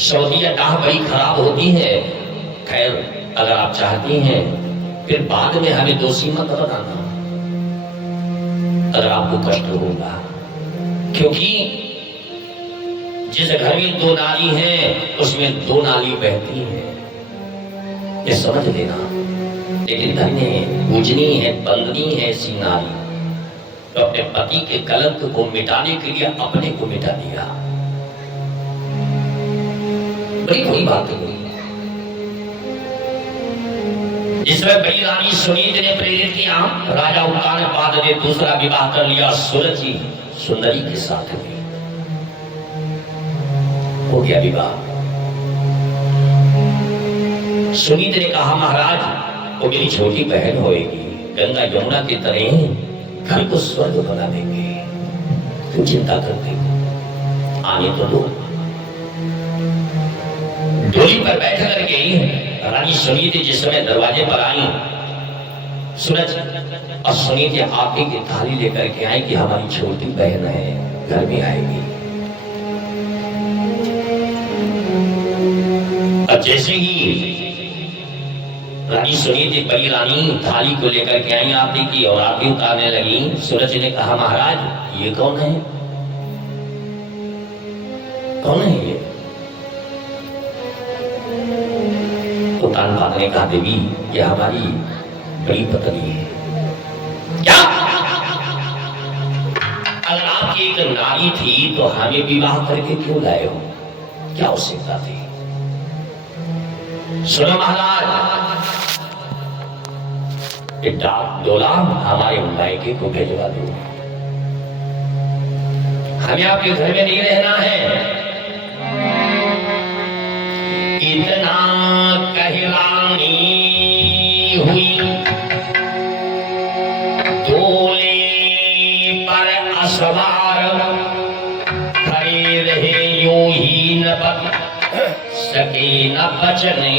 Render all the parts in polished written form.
सऊदिया डाह बड़ी खराब होती है। खैर अगर आप चाहती हैं फिर बाद में हमें दोषी मत बनाना अगर आपको कष्ट होगा, क्योंकि जिस घर में दो नाली हैं उसमें दो नाली बहती है, ये समझ लेना। लेकिन धन्य पूजनी है, बंदनी है ऐसी नारी तो अपने पति के कलंक को मिटाने के लिए अपने को मिटा दिया। बड़ी बड़ी बात हुई जिसमें बड़ी रानी सुनीति ने प्रेरित किया। राजा उत्तानपाद ने दूसरा विवाह कर लिया सुरची सुंदरी के साथ में, हो गया विवाह। सुनीति ने कहा महाराज वो मेरी छोटी बहन होएगी, गंगा यमुना की तरह घर को स्वर्ग बना देंगे, तुम चिंता करते हो, आने तो दो। डोली पर बैठ करके रानी सुनीति जिस समय दरवाजे पर आई, सूरज और सुनीति आगे की थाली लेकर के आई कि हमारी छोटी बहन है घर में आएगी। और जैसे ही रानी सुनीति बड़ी रानी थाली को लेकर के आई आरती की और आरती उतारने लगी, सूरज ने कहा महाराज ये कौन है, कौन है ये? उत्तानपाद ने कहा देवी ये हमारी बड़ी पत्नी है। क्या अगर आपकी एक नारी थी तो हमें विवाह करके क्यों लाए हो, क्या आवश्यकता थी? सुनो महाराज, डाक डोला हमारे मायके को भेजवा दो, हमें आपके घर में नहीं रहना है। इतना कहलानी हुई डोले पर असवार, खड़े रहे यूं ही न सके न बचने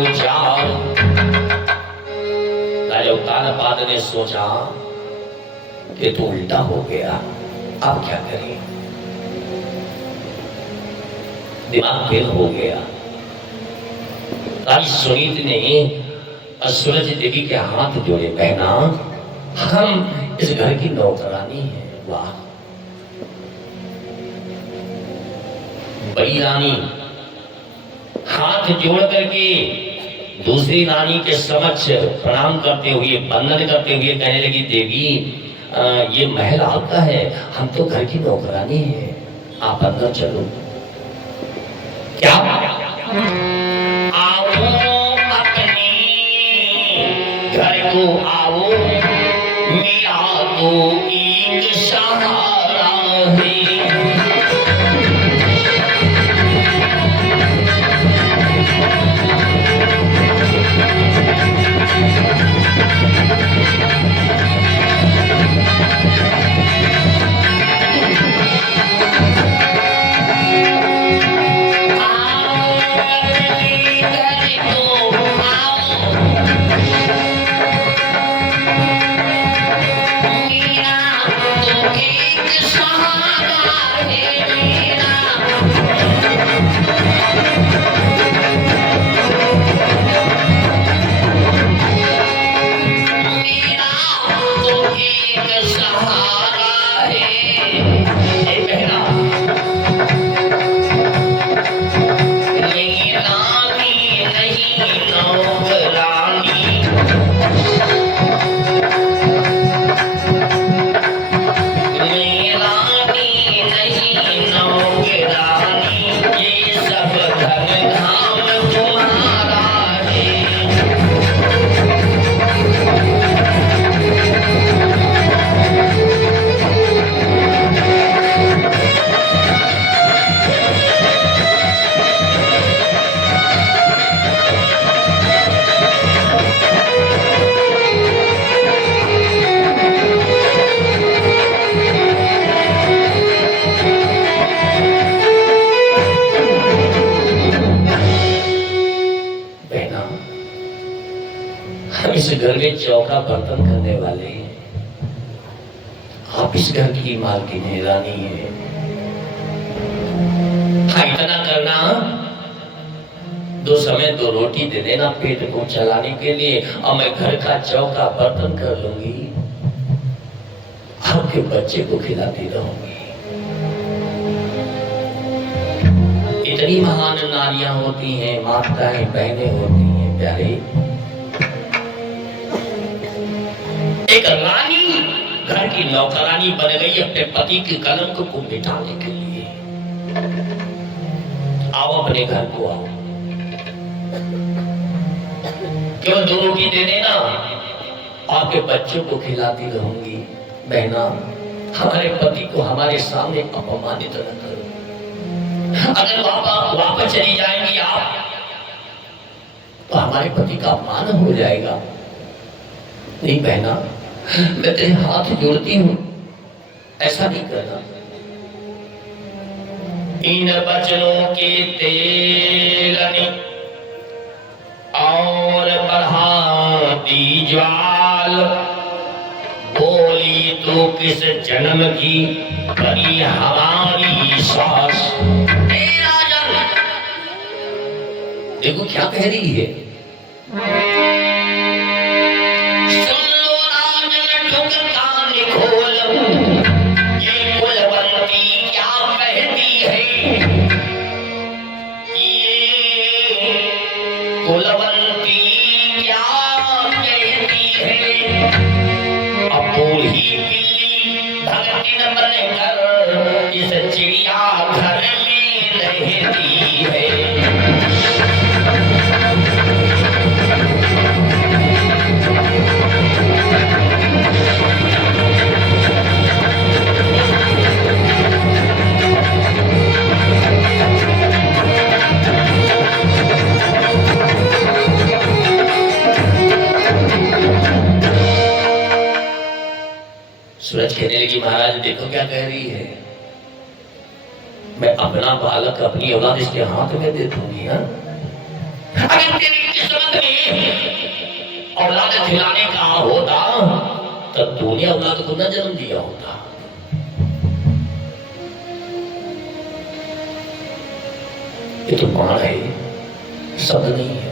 उजाड़। राजा उत्तानपाद ने सोचा कि तो उल्टा हो गया, अब क्या करें, दिमाग फेल हो गया। रानी सुनीति ने सूरज देवी के हाथ जोड़े, बहना हम इस घर की नौकरानी है। वाह, बड़ी रानी हाथ जोड़ करके दूसरी रानी के समक्ष प्रणाम करते हुए वंदन करते हुए कहने लगी देवी ये महल आपका है, हम तो घर की नौकरानी है, आप अंदर चलो। क्या आओ अपने घर को आओ, मेरा तो एक सहारा है। इस घर में चौका बर्तन करने वाले हैं, आप इस घर की मालकिन है, रानी है, हाँ, इतना करना, 2 समय 2 रोटी दे देना पेट को चलाने के लिए, और मैं घर का चौका बर्तन कर लूंगी, आपके बच्चे को खिलाती रहूंगी। इतनी महान नारियां होती हैं, माताएं बहनें होती हैं प्यारे। एक रानी घर की नौकरानी बन गई अपने पति के कलंक को मिटाने के लिए। आओ अपने घर को आओ, केवल 2 रोटी दे देना, आपके बच्चों को खिलाती रहूंगी। बहना, हमारे पति को हमारे सामने अपमानित न करो। अगर वापस चली जाएंगी आप, तो हमारे पति का अपमान हो जाएगा। नहीं बहना, मैं तेरे हाथ जोड़ती हूं, ऐसा नहीं करना। इन बचनों के तेल ने और बढ़ाती ज्वाल, बोली तो किस जन्म की बनी हमारी सास। देखो क्या कह रही है, सुन लो राजन ठुकता निखोल, ये कुलवंती क्या कहती है, ये कुलवंती क्या कहती है। अब बूढ़ी बिल्ली भगतिन बनकर इस चिड़िया घर में रहती है। सूरज कहने लगी, महाराज देखो क्या कह रही है, मैं अपना बालक अपनी औलाद इसके हाथ में दे दूंगी। अगर तेरी किस्मत में औलाद खिलाने का होता, तब तूने औलाद को न जन्म दिया होता। ये तो बाण है, शब्द नहीं है।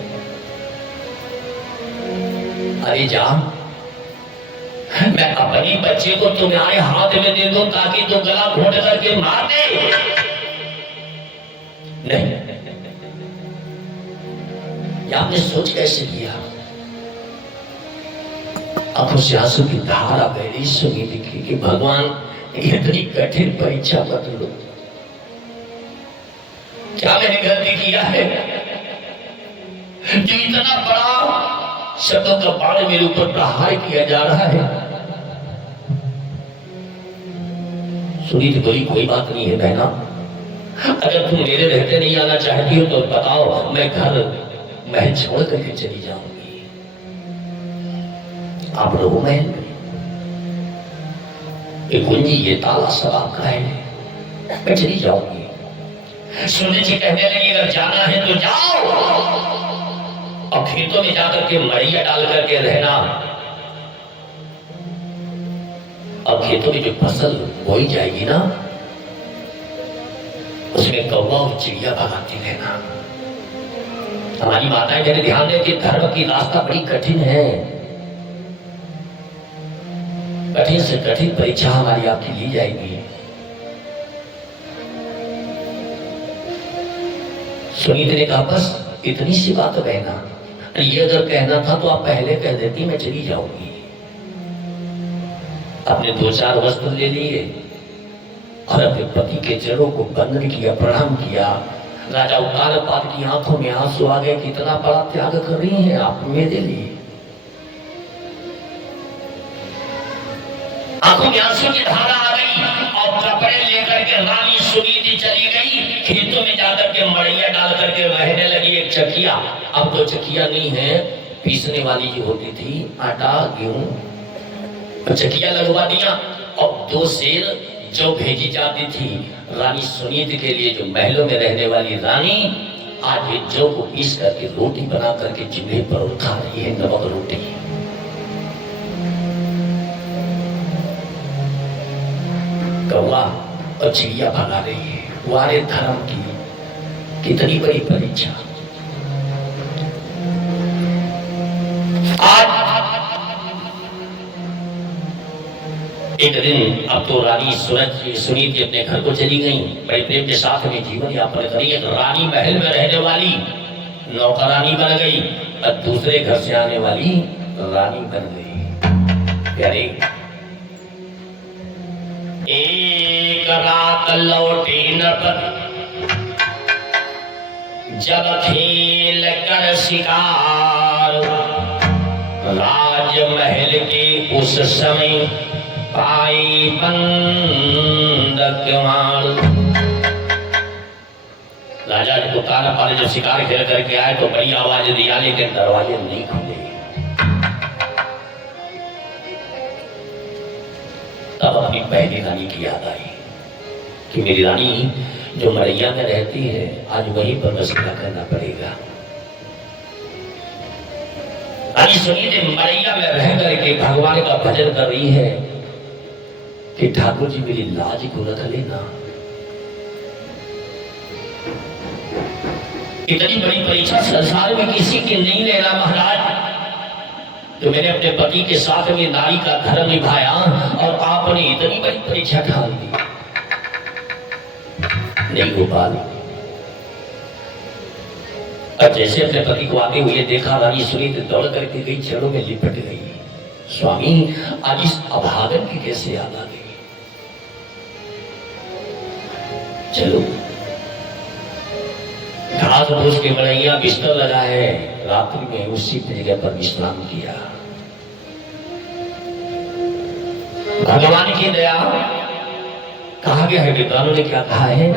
अरे जा, मैं अपनी बच्चे को तुम्हारे हाथ में दे दूं ताकि तू गला घोट करके मार दे। नहीं, आपने सोच कैसे लिया? आंखों से आंसू की धार आ गई। सुनी दिखी कि भगवान इतनी कठिन परीक्षा मत लो। क्या मैंने गलती किया है कि इतना बड़ा शब्दों का बाण मेरे ऊपर प्रहार किया जा रहा है? सुनी तो बोली, कोई बात नहीं है बहना, अगर तुम मेरे रहते नहीं आना चाहती हो तो बताओ, मैं घर महल छोड़ करके चली जाऊंगी। आप रहो महल में, ये कुंजी ये ताला सब आपका है, मैं चली जाऊंगी। सुनी जी कहने लगी, अगर जाना है तो जाओ, और खेतों में जाकर के मड़िया डाल करके रहना, और खेतों में जो फसल बोई जाएगी ना, उसमें कौवा और चिड़िया भगाती रहना। हमारी माताएं मेरे ध्यान दें कि धर्म की रास्ता बड़ी कठिन है। कठिन से कठिन परीक्षा हमारी आपकी ली जाएगी। सुनीति ने कहा, बस इतनी सी बात कहना, ये अगर कहना था तो आप पहले कह देती, मैं चली जाऊंगी। अपने 2-4 वस्त्र ले लिए और अपने पति के चरणों को वंदन किया, प्रणाम किया। राजा उत्तानपाद की आंखों में आंसू आ गए, कितना बड़ा त्याग कर रही हैं आप मेरे लिए। आंखों में आंसू की धारा आ गई और कपड़े लेकर के रानी सुनीति चली गई। खेतों में जाकर के मड़िया डाल करके रहने लगी। एक चकिया, अब तो चकिया नहीं है, पीसने वाली जो होती थी आटा गेहूं, चकिया लगवा दिया। और 2 सेर जो भेजी जाती थी रानी सुनीति के लिए, जो महलों में रहने वाली रानी, आज जौ को पीस करके रोटी बना करके चूल्हे पर खा रही है, नमक रोटी। कौवा और चिड़िया भगा रही है। वारे धर्म की कितनी बड़ी परीक्षा। आज एक दिन अब तो रानी सुनीति अपने घर को चली गई, बड़े प्रेम के साथ में जीवन यापन करी। एक रानी महल में रहने वाली नौकरानी बन गई और दूसरे घर से आने वाली रानी बन गई। प्यारे, एक रात लौटे नरपति जब खेल कर शिकार, राजमहल के उस समय पाई बंद किवाड़। राजा उतारा पाले जब शिकार खेल करके आए तो बड़ी आवाज दिया, लेकिन दरवाजे नहीं खुले। तब अपनी पहली रानी की याद आई कि मेरी रानी जो मरैया में रहती है, आज वहीं पर बसेरा करना पड़ेगा। रानी सुनीति मरैया में रह करके भगवान का भजन कर रही है कि ठाकुर जी मेरी लाज को रख लेना। इतनी बड़ी परीक्षा संसार में किसी की नहीं लेना महाराज। तो मैंने अपने पति के साथ में नारी का धर्म निभाया और आपने इतनी बड़ी परीक्षा ठान दी। नहीं हो पा रही। अब जैसे अपने पति को आते हुए देखा, रानी सुनीति दौड़ करके गई, चरणों में लिपट गई। स्वामी, आज इस अभागन की कैसे याद आ गई? चलो, घास फूस के मरैया बिस्तर लगा है, रात्रि में उसी जगह पर विश्राम किया। भगवान की दया कहा गया है, विद्वानों ने क्या कहा है?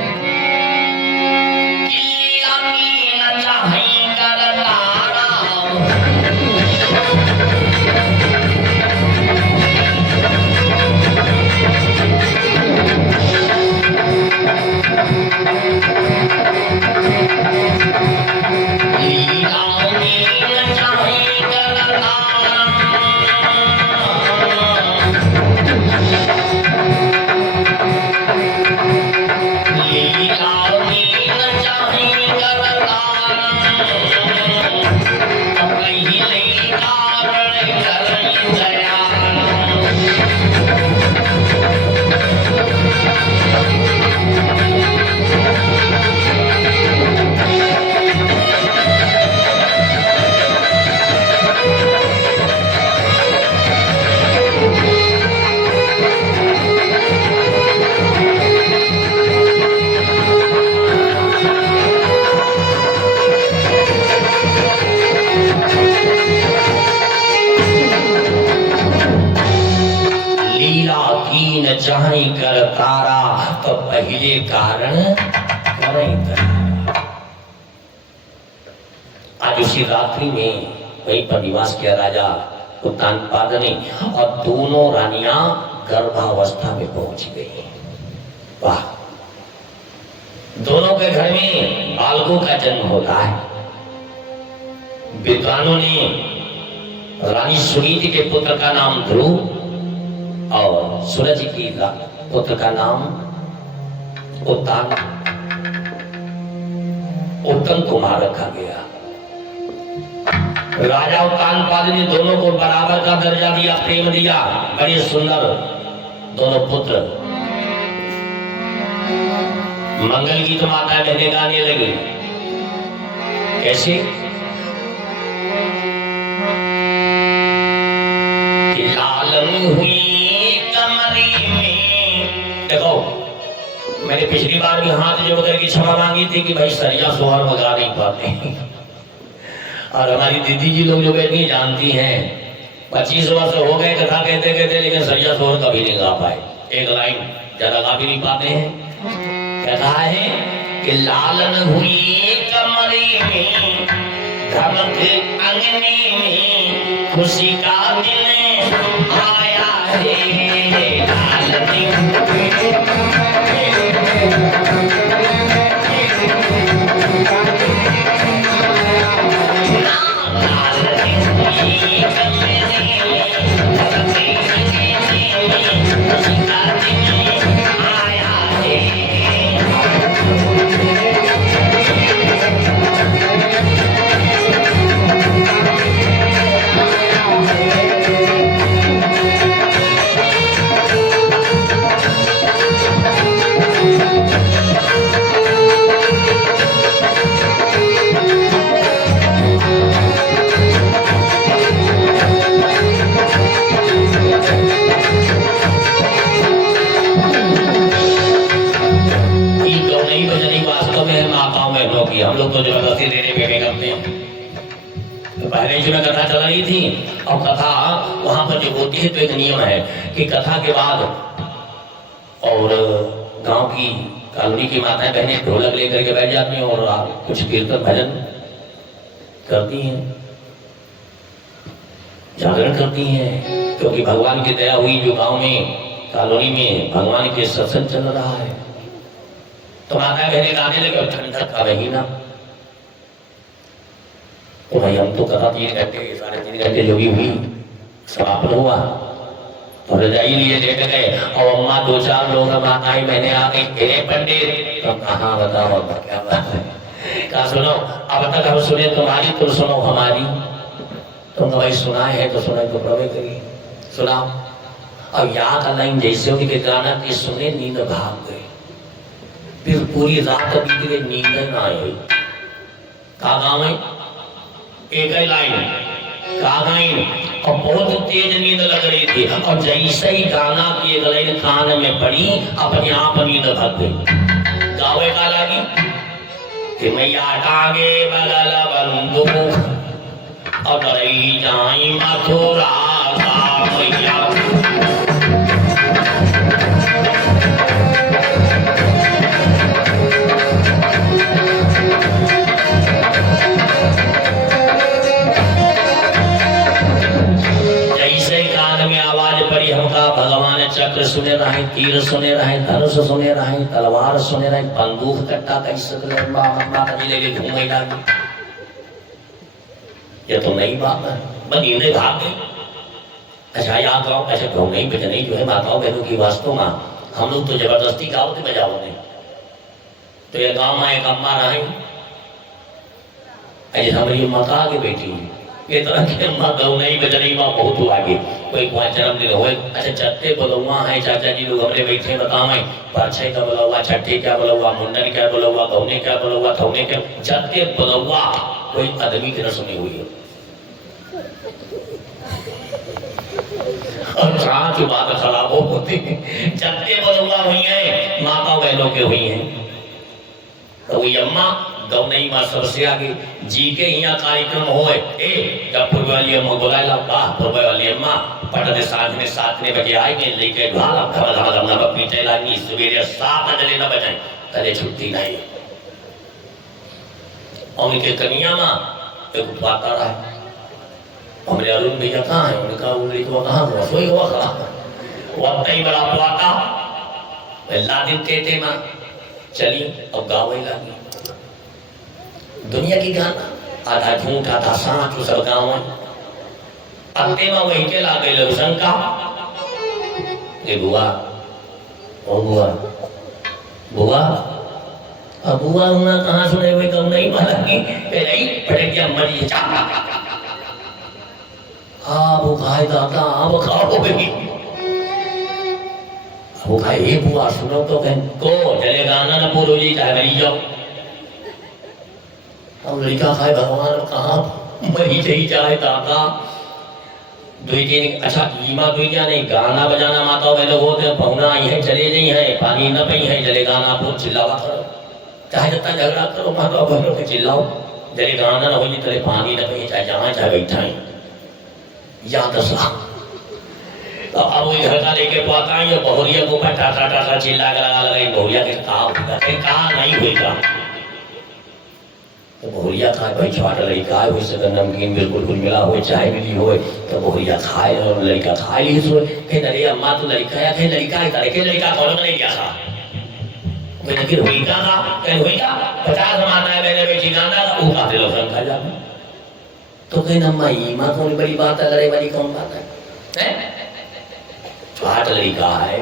चाहे कर तारा तो पहले कारण आज उसी रात्रि में वहीं पर निवास किया राजा उत्तानपाद ने, और दोनों रानियां गर्भावस्था में पहुंच गई। वाह, दोनों के घर में बालकों का जन्म होता है। विद्वानों ने रानी सुनीति के पुत्र का नाम ध्रुव और सूरज की पुत्र का नाम उत्तम कुमार रखा गया। राजा उत्तानपाद ने दोनों को बराबर का दर्जा दिया, प्रेम दिया। बड़े सुंदर दोनों पुत्र। मंगल गीत माता बहने गाने लगे। कैसे? कि लालन हुई देखो, मैंने पिछली बार भी हाथ जोड़ करके क्षमा मांगी थी कि भाई सरिया सोहर मगा नहीं पाते। और हमारी दीदी जी लोग जो बैठी जानती हैं, 25 वर्ष हो गए कथा कहते कहते, लेकिन सरिया सोहर कभी नहीं गा पाए। एक लाइन ज्यादा गा भी नहीं पाते हैं। क्या कहा है कि लालन हुई कमरे में, धमक अंगने में, खुशी का दिन आया है। माताओं बहनों की, हम लोग तो जबरदस्ती देने पे करते हैं। तो पहले जो मैं कथा चल रही थी, और कथा वहां पर जो होती है तो एक नियम है कि कथा के बाद और गांव की कॉलोनी की माताएं बहनें ढोलक लेकर के बैठ जाती हैं और कुछ कीर्तन भजन करती हैं, जागरण करती हैं, क्योंकि भगवान की दया हुई जो गांव में कॉलोनी में भगवान के सत्संग चल रहा है। तो माता बहने गाने लगे, ठंडक का महीना, तो भाई हम तो कथा 3 घंटे 3.5 घंटे जो भी हुई समापन हुआ तो रजाई लिए लेट गए, और अम्मा 2-4 लोग माताएं बहने आ गई, तेरे पंडित तो कहाँ बताओ क्या बात है, कहा सुनो अब तक हम सुने तुम्हारी, तुम सुनो हमारी। तुमने भाई सुनाए है तो सुनाए तो प्रवे करिए, सुनाओ। अब याद आ लाइन जैसे होगी कि गाना की सुने नींद भाग गई, फिर पूरी रात बीत गई, नींद ना आई। कहा गाँव में एक ही लाइन कहा गाइन, और बहुत तेज नींद लग रही थी, और जैसे ही गाना की एक लाइन कान में पड़ी अपने आप नींद भाग गई। गावे का लगी कि मैया टांगे बगल बंदूक और डरई जाई मथुरा का मैया। भगवान चक्र सुने रहे, तीर सुने रहे, धनुष सुने रहे, तलवार सुने रहे, बंदूक कट्टा कैसे लेके घूमे लागे। ये तो नई बात है, बनी ने भाग गई। अच्छा याद रहो, ऐसे घूमने बजने जो है माताओं बहनों की वास्तव में हम लोग तो जबरदस्ती गाओ थे बजाओ नहीं। तो ये गाँव में एक अम्मा रही, ऐसे हमारी माता आगे बैठी हुई, ये तरह के अम्मा गाँव नहीं बजने माँ बहुत हुआ आगे। कोई जन्मदिन हो, अच्छा चट्टे बोलवा है, चाचा जी लोग हमने बैठे बतावे, परछे का बोलवा, छठे क्या बोलवा, मुंडन क्या बोलवा, गौने क्या बोलवा, थौने क्या, चट्टे बोलवा कोई आदमी की न सुनी हुई है। और जहाँ की बात खराब होती है, चट्टे बोलवा हुई है, माता बहनों के हुई है। तो वही अम्मा गौनई माँ सबसे आगे जी के यहाँ कार्यक्रम होए, जब पूर्व वाली अम्मा बुलाएला, पूर्व वाली अम्मा पटने साथ में 7 बजे आएंगे, लेके ढाला धमधम पीछे लागी, सवेरे 7 बजे न बजाए तले छुट्टी नहीं। और उनके कन्या माँ एक पाता रहा, हमने अरुण भैया कहाँ है, उन्होंने कहा उंगली को कहाँ हुआ, सोई हुआ खड़ा, वो तई बड़ा पाता लादिन तेते माँ चली और गावे लगी। दुनिया की गाना आधा झूठ आधा साँच सब गाँव में अत्ते में वही के ला गई लघुशंका। ये बुआ ओ बुआ बुआ अब बुआ हुआ कहाँ सुने हुए कम नहीं माला की नहीं पटक गया मरी चापा। हाँ वो खाए दादा वो खाओ गई वो खाए ये बुआ सुनो तो कहीं को चले गाना न पूरो जी चाहे मरी जाओ। अब लड़का खाए भगवान कहाँ मरी जाई चाहे दादा। 2-3 अच्छा ईमा दुनिया नहीं गाना बजाना माताओं में लोग होते हैं, पहुना आई है चले नहीं है, पानी न पई है जले गाना पूछ चिल्लावा करो, चाहे जितना झगड़ा करो माताओं बहनों के चिल्लाओ, जले गाना न हो तले पानी न पई चाहे जहाँ चाहे बैठा है या दसा। तो अब वही घर का लेके पाता है बहुरिया को टाटा टाटा चिल्ला लगा लगा बहुरिया के कहा नहीं हुआ तो बहुरिया खाए भाई छोटा लड़का है वैसे तो नमकीन बिल्कुल कुछ मिला हो चाय मिली हो तो बहुरिया खाए और लड़का खाए ली सो कहीं अरे अम्मा तो लड़का या कहीं लड़का है तारे के लड़का कौन नहीं गया था कोई लेकिन हुई का था कहीं हुई का 50 माता है मैंने बेटी गाना वो खाते लोग खा जाते तो कहीं अम्मा ईमा कौन बड़ी बात है लड़े वाली कौन बात है छोटा लड़का है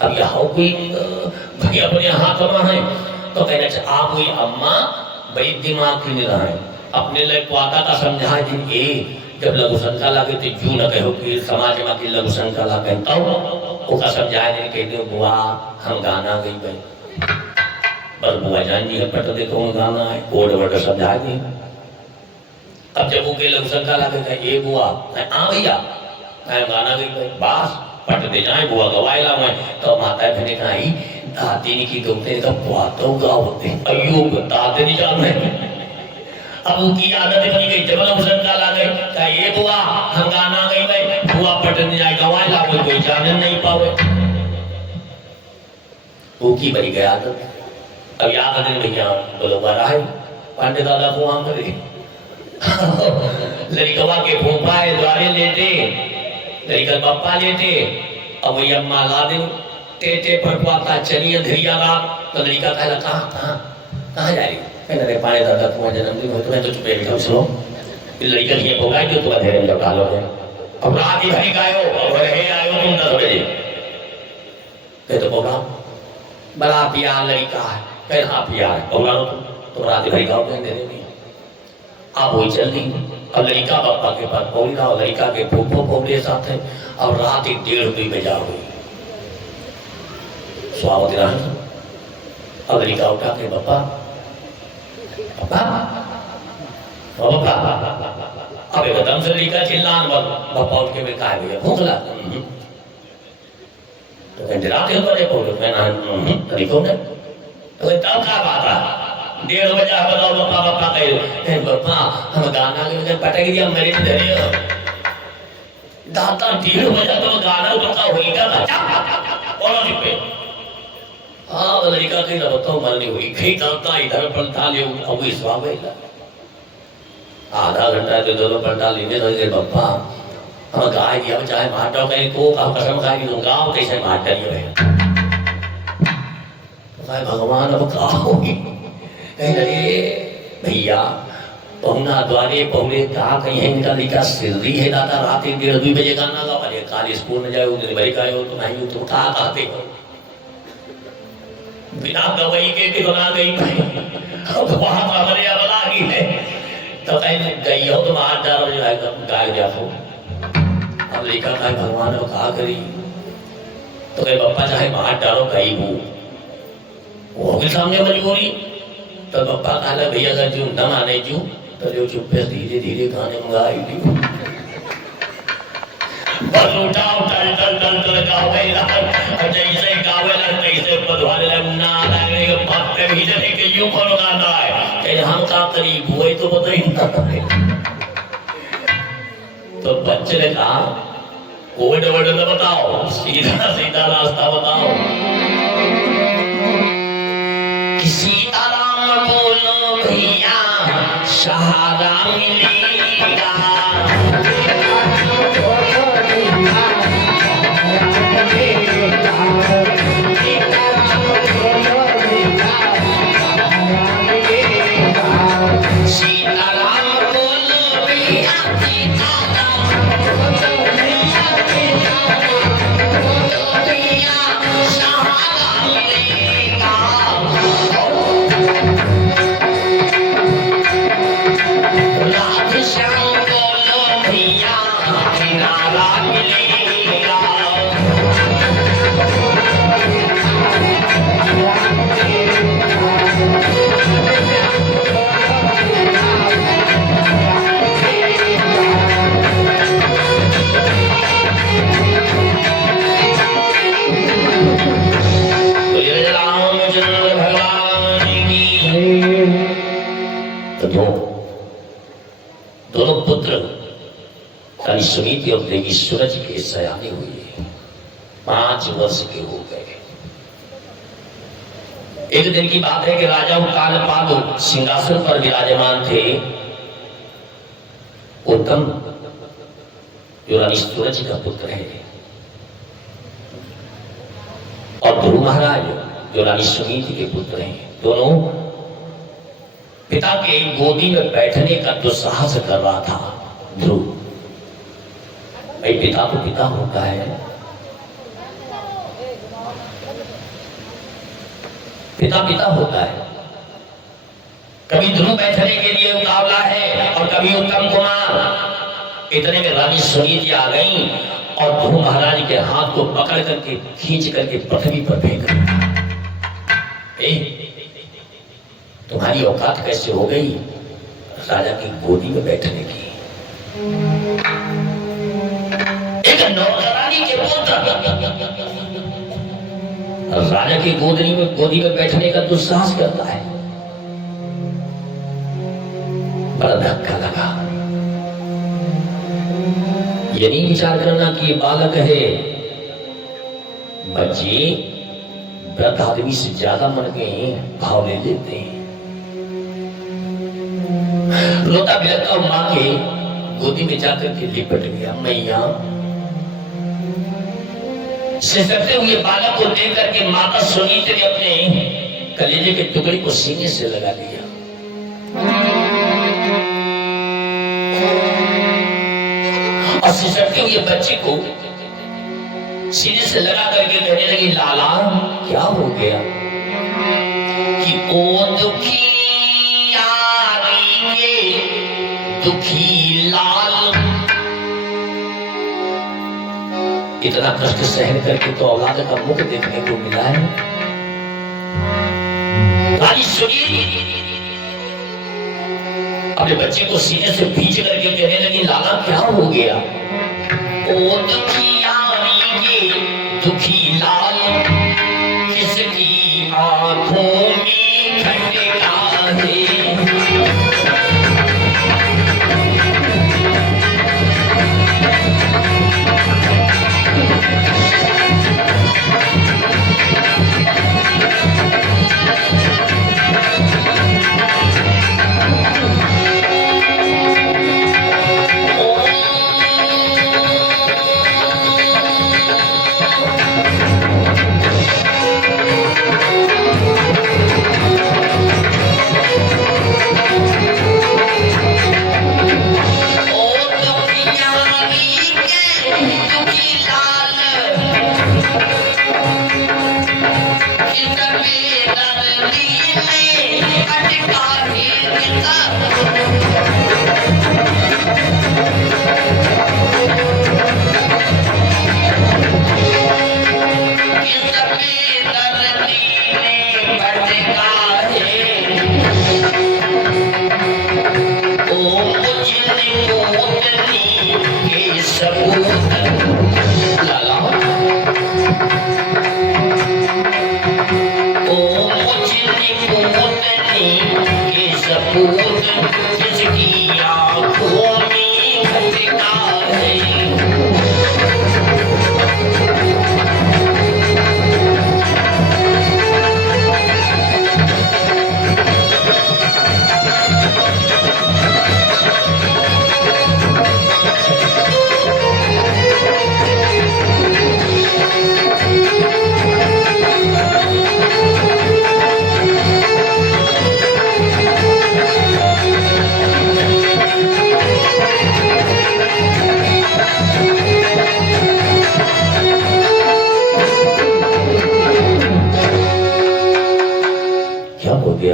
अब यहाँ कोई भाई अपने हाथ में है तो कहना आप हुई अम्मा बड़ी दिमाग की निगाह है अपने लड़का का समझाए दिन ए जब लघु शंका लगे तो जू न कहो कि समाज में की लघु शंका ला कहता हूँ उसका समझाए दिन कहते हो बुआ हम गाना गई भाई बस बुआ जान जी पट देखो गाना है कोड वर्ड समझा दी। अब जब वो के लघु शंका लगे ए बुआ हाँ भैया गाना गई भाई बस पट दे जाए बुआ गवाए ला मैं तो माता बहने कहा दादी की दोते का बातों का होते अयुब दादी नहीं जान रहे। अब उनकी आदत बनी गई, जब हुसैन का ला गए का ये बुआ हम गाना गई भाई बुआ पटन जाए गवाए ला कोई जाने नहीं पावे। उनकी बनी गई आदत। अब याद है भैया बोलो बारा है पांडे दादा को वहां करे लड़कवा के भोपाए द्वारे लेते लड़का पप्पा लेते। अब वही अम्मा ला दे टेटे पर पाता चलिए धरिया रात तो लड़का कहला कहाँ कहाँ कहाँ जा रही कहने पाड़े दादा तुम्हारा जन्मदिन हो तुम्हें तो चुपे बैठा सुनो लड़का ये होगा जो तुम अंधेरे में लौटा लो। अब रात ही भरी गायो और रहे आयो तुम 10 बजे कहे तो बोला बड़ा प्यार लड़का है कहे हाँ प्यार है बोला तुम रात ही भरी गाओ अंधेरे में। अब वही चल दी। अब लड़का पापा के पास पहुंचा और लड़का के फूफो पहुंचे साथ है। अब रात 1:30 बजा हुई स्वागत रहा। अब लड़का उठा के पापा पापा पापा अब एकदम से लड़का चिल्लान पापा उठ के मैं कहा भैया भूख लगा तो कहते रात के बड़े पहुंचे मैं ना तरीकों में तो तब क्या बात है 1:30 बजे बताओ पापा पापा कहे पापा हम गाना के पटक दिया मेरे धरे दाता 1:30 बजे तो गाना पक्का होएगा और पे हाँ लड़का कहीं बताओ मरनी हुई कहीं दाता इधर पलटा ले अब इस वावे आधा घंटा तो दोनों पलटा लेने लगे पापा हम गाय दिया चाहे मारता कहीं को काम कसम खाएगी तुम गाँव कैसे मारता नहीं रहे भगवान अब कहा होगी अरे भैया पहुना द्वारे पहुने कहा कहीं है इनका लिखा सिररी है दादा रात 1:30 बजे गाना गा अरे काल स्कूल में जाओ दिन भरी का हो तो नहीं तुम कहा कहते हो बिना गवई के भी बना गई भाई अब वहां मरिया बना गई है तो कहीं गई हो तुम 8-4 बजे आएगा गाय जाओ। अब लिखा था भगवान अब कहा करी तो कहीं पप्पा चाहे मार डालो गई वो भी सामने मजबूरी तो पप्पा कहला भैया अगर जो न माने जो तो जो चुप्पे धीरे धीरे गाने मंगाई दी बस उठा उठा चल चल चल गावे और जैसे गावे लग तैसे बधवाने लग ना लगे भक्त भी जने के यूं करो गाना है कि हम का करीब हुए तो बताई ना तो बच्चे ने कहा कोविड वर्ड न बताओ सीधा सीधा रास्ता बताओ सीताराम बोलो भैया सहारा मिलेगा सीताराम बोलो भैया सीताराम बोलो भैया सहारा मिलेगा श्याम बोलो भैया किनारा मिलेगा रामचंद्र भगवान की तो दोनों पुत्र यानी सुनीति और देवी सूरज के सयाने हुए 5 वर्ष के हो गए। एक दिन की बात है कि राजा कालपादु सिंहासन पर विराजमान थे। उत्तम जो रानी सूरज का पुत्र है और ध्रुव महाराज जो रानी सुनीति के पुत्र हैं दोनों पिता के गोदी में बैठने का दुस्साहस कर रहा था। ध्रुव भाई पिता तो पिता होता है, पिता पिता होता है। कभी ध्रुव बैठने के लिए उतावला है और कभी उत्तम कुमार। इतने में रानी सुनीति आ गई और ध्रुव महाराज के हाथ को पकड़ करके खींच करके पृथ्वी पर फेंक दिया। तुम्हारी औकात कैसे हो गई राजा की गोदी में बैठने की? एक नौकरानी के पुत्र राजा की गोदी में बैठने का दुस्साहस करता है। बड़ा धक्का लगा। ये नहीं विचार करना कि ये बालक है। बच्चे वृद्ध आदमी से ज्यादा मन के भाव ले लेते हैं। रोता बिलखता मां के गोदी में जाकर के लिपट गया। मैया सिसकते हुए बालक को देख करके माता सुनीति ने अपने कलेजे के टुकड़े को सीने से लगा लिया। और सिसकते हुए बच्चे को सीने से लगा करके कहने लगी, लाला क्या हो गया? कि ओ दुखी यारी के दुखी लाल, इतना कष्ट सहन करके तो औलाद का मुख देखने को मिला है। रानी सुनीति अपने बच्चे को सीने से भींच करके कहने लगी, लाला क्या हो गया? ओ दुखी यारी के दुखी लाल, किसकी आंखों में खटका है?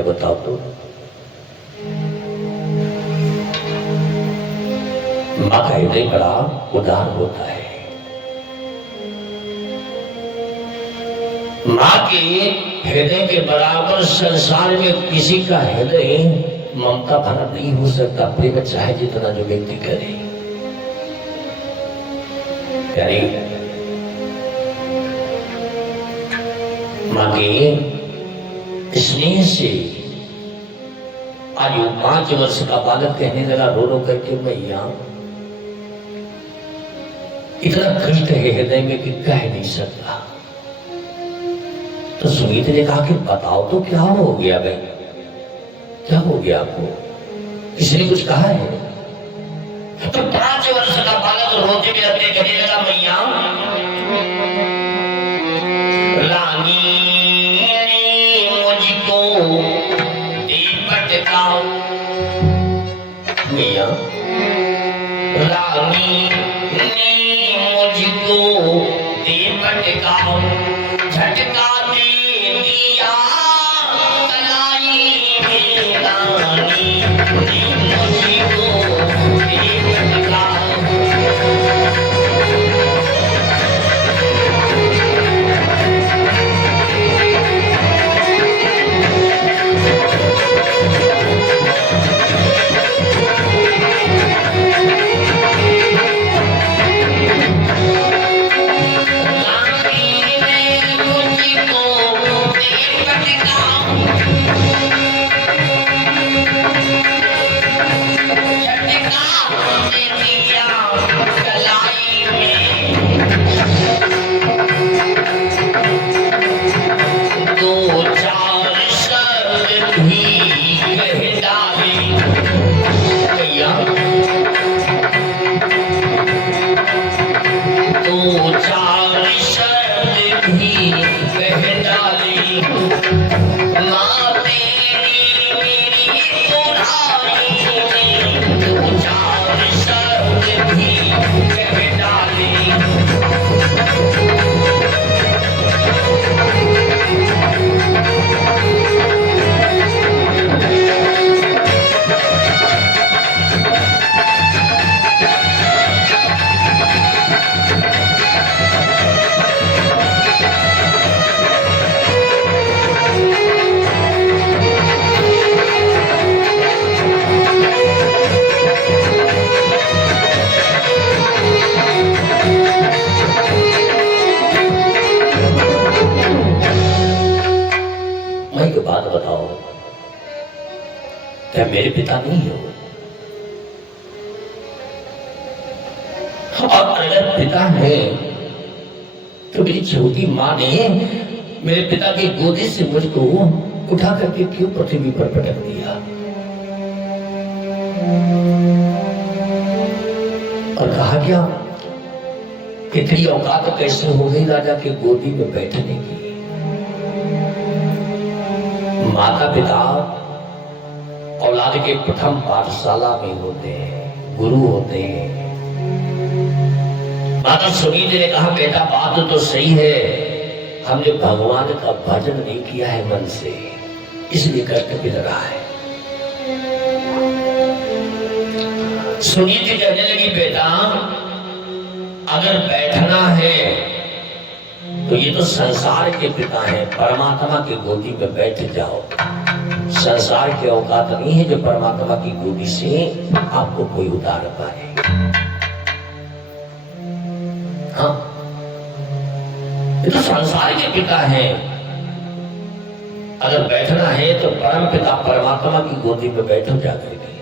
बताओ तो। मां का हृदय बड़ा उदार होता है। मां के हृदय के बराबर संसार में किसी का हृदय ममता भरा नहीं हो सकता। प्रेम चाहे जितना जो व्यक्ति करे, यानी मां के स्नेह से आज वो 5 वर्ष का बालक कहने लगा रो रो करके, मैया इतना कष्ट है हृदय में कि कह नहीं सकता। तो सुनीति ने कहा कि बताओ तो क्या हो गया भाई, क्या हो गया आपको? किसी ने कुछ कहा है? तो 5 वर्ष का बालक रोते में अपने कहने लगा, मैया रानी मैया रानी ने मुझको दे पटका, झटका दे दिया कलाई में। रानी ने मुझको दे पटका, रानी ने मुझको क्या मेरे पिता नहीं हो? और अगर पिता है तो मेरी छोटी माँ ने मेरे पिता की गोदी से मुझको उठा करके क्यों पृथ्वी पर पटक दिया? और कहा क्या इतनी औकात कैसे हो गई राजा की गोदी में बैठने की? माता पिता औलाद के प्रथम पाठशाला में होते हैं, गुरु होते हैं। माता सुनीति ने कहा बेटा बात तो सही है, हमने भगवान का भजन नहीं किया है मन से, इसलिए कष्ट मिल रहा है। सुनीति कहने लगी बेटा अगर बैठना है तो ये तो संसार के पिता हैं, परमात्मा की गोदी में बैठ जाओ। संसार की औकात नहीं है जो परमात्मा की गोदी से आपको कोई उतार पाए। हाँ, ये तो संसार के पिता हैं, अगर बैठना है तो परम पिता परमात्मा की गोदी में बैठो जाकर के।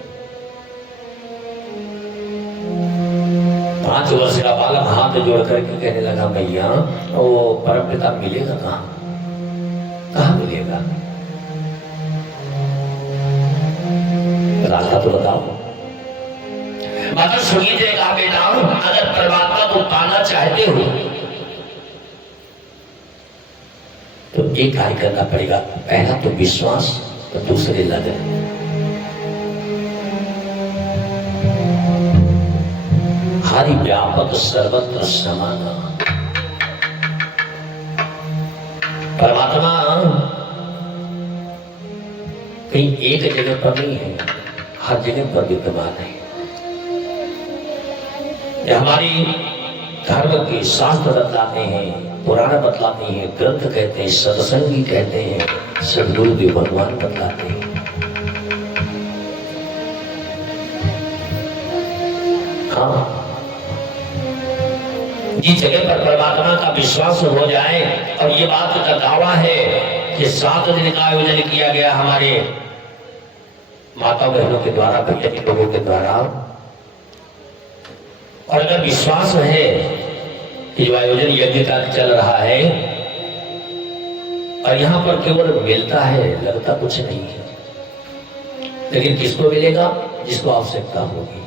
5 वर्ष का बालक हाथ जोड़ करके कहने लगा भैया वो परम पिता मिलेगा कहाँ मिलेगा? रास्ता तो बताओ। माता सुनीति ने कहा बेटा अगर परमात्मा को पाना चाहते हो तो एक कार्य करना पड़ेगा, पहला तो विश्वास तो दूसरे लगन। हरि व्यापक सर्वत्र समान। परमात्मा कहीं एक जगह पर नहीं है, हर जगह पर विद्यमान है। हमारी धर्म के शास्त्र बतलाते हैं, पुराण बतलाते हैं, ग्रंथ कहते हैं, सत्संगी कहते हैं, सदगुरुदेव भगवान बतलाते हैं। हाँ, जिस जगह पर परमात्मा का विश्वास हो जाए, और ये बात का दावा है कि 7 दिन का आयोजन किया गया हमारे माता बहनों के द्वारा, भैया के लोगों के द्वारा, और अगर विश्वास है कि जो आयोजन यज्ञ का चल रहा है और यहाँ पर केवल मिलता है, लगता कुछ नहीं है, लेकिन किसको मिलेगा? जिसको आवश्यकता होगी।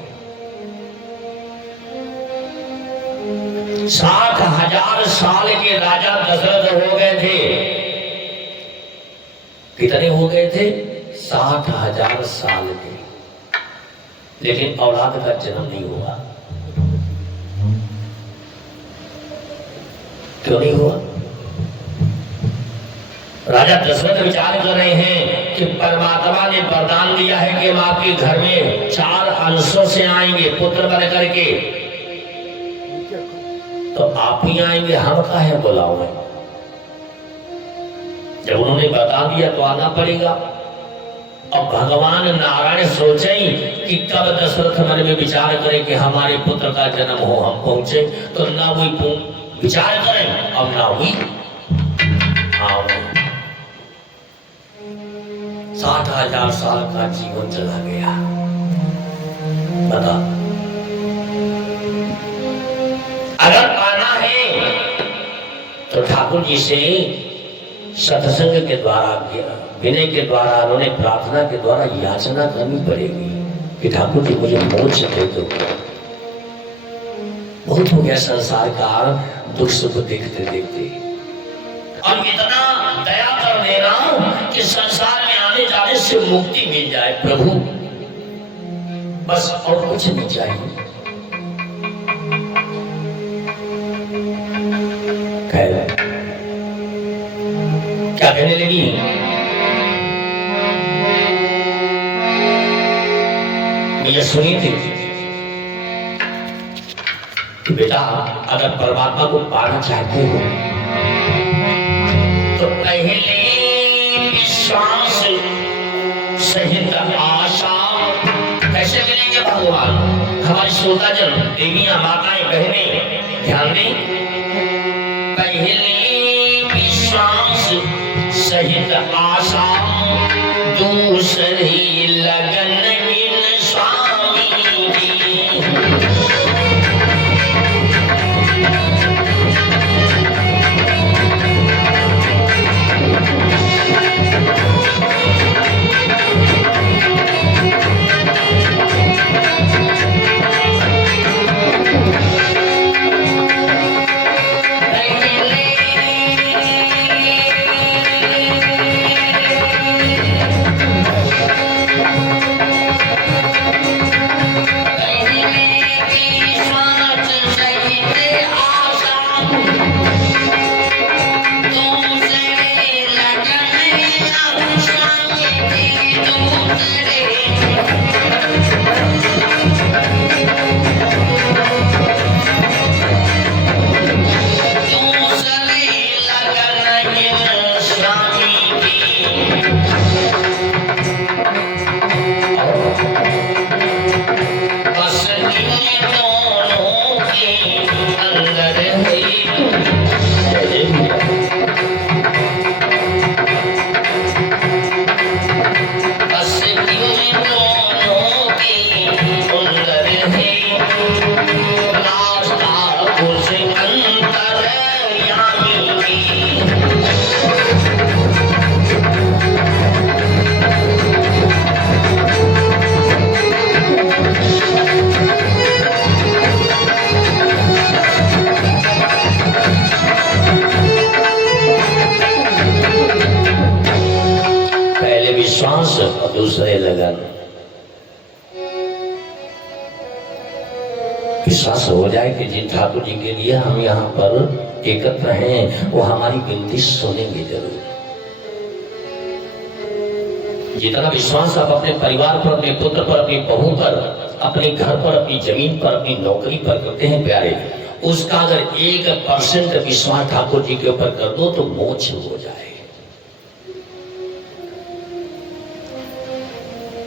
60,000 साल के राजा दशरथ हो गए थे। कितने हो गए थे? 60,000 साल के, लेकिन औलाद का जन्म नहीं हुआ। क्यों नहीं हुआ? राजा दशरथ विचार कर रहे हैं कि परमात्मा ने वरदान दिया है कि हम आपके घर में 4 अंशों से आएंगे पुत्र बन करके, तो आप ही आएंगे, हम काहे बुलाओगे? जब उन्होंने बता दिया तो आना पड़ेगा। अब भगवान नारायण सोचे कि कब दशरथ मन में विचार करें कि हमारे पुत्र का जन्म हो, हम पहुंचे, तो ना कोई विचार करें, अब ना हुई। 60,000 साल का जीवन चला गया। बता ठाकुर जी से सत्संग के द्वारा, विनय के द्वारा, उन्होंने प्रार्थना के द्वारा याचना करनी पड़ेगी कि ठाकुर जी मुझे मोक्ष दे दो। बहुत हो गया संसार का दुख सुख देखते देखते, और इतना दया कर देना कि संसार में आने जाने से मुक्ति मिल जाए प्रभु, बस और कुछ नहीं चाहिए। खैर क्या कहने लगी, मुझे सुनी थी कि बेटा अगर परमात्मा को पाना चाहते हो तो पहले विश्वास सहित आशा। कैसे मिलेंगे भगवान? हमारी श्रोता जन, देवियां, माताएं, बहनें ध्यान दें। पहले विश्वास सहित आशा, दूसरी लगन इन स्वामी की। और दूसरे लगन। विश्वास हो जाए कि जिन ठाकुर जी के लिए हम यहाँ पर एकत्र हैं वो हमारी विनती सुनेंगे जरूर। जितना विश्वास आप अपने परिवार पर, अपने पुत्र पर, अपनी बहू पर, अपने घर पर, अपनी जमीन पर, अपनी नौकरी पर करते हैं प्यारे, उसका अगर 1% विश्वास ठाकुर जी के ऊपर कर दो तो मोक्ष हो जाए।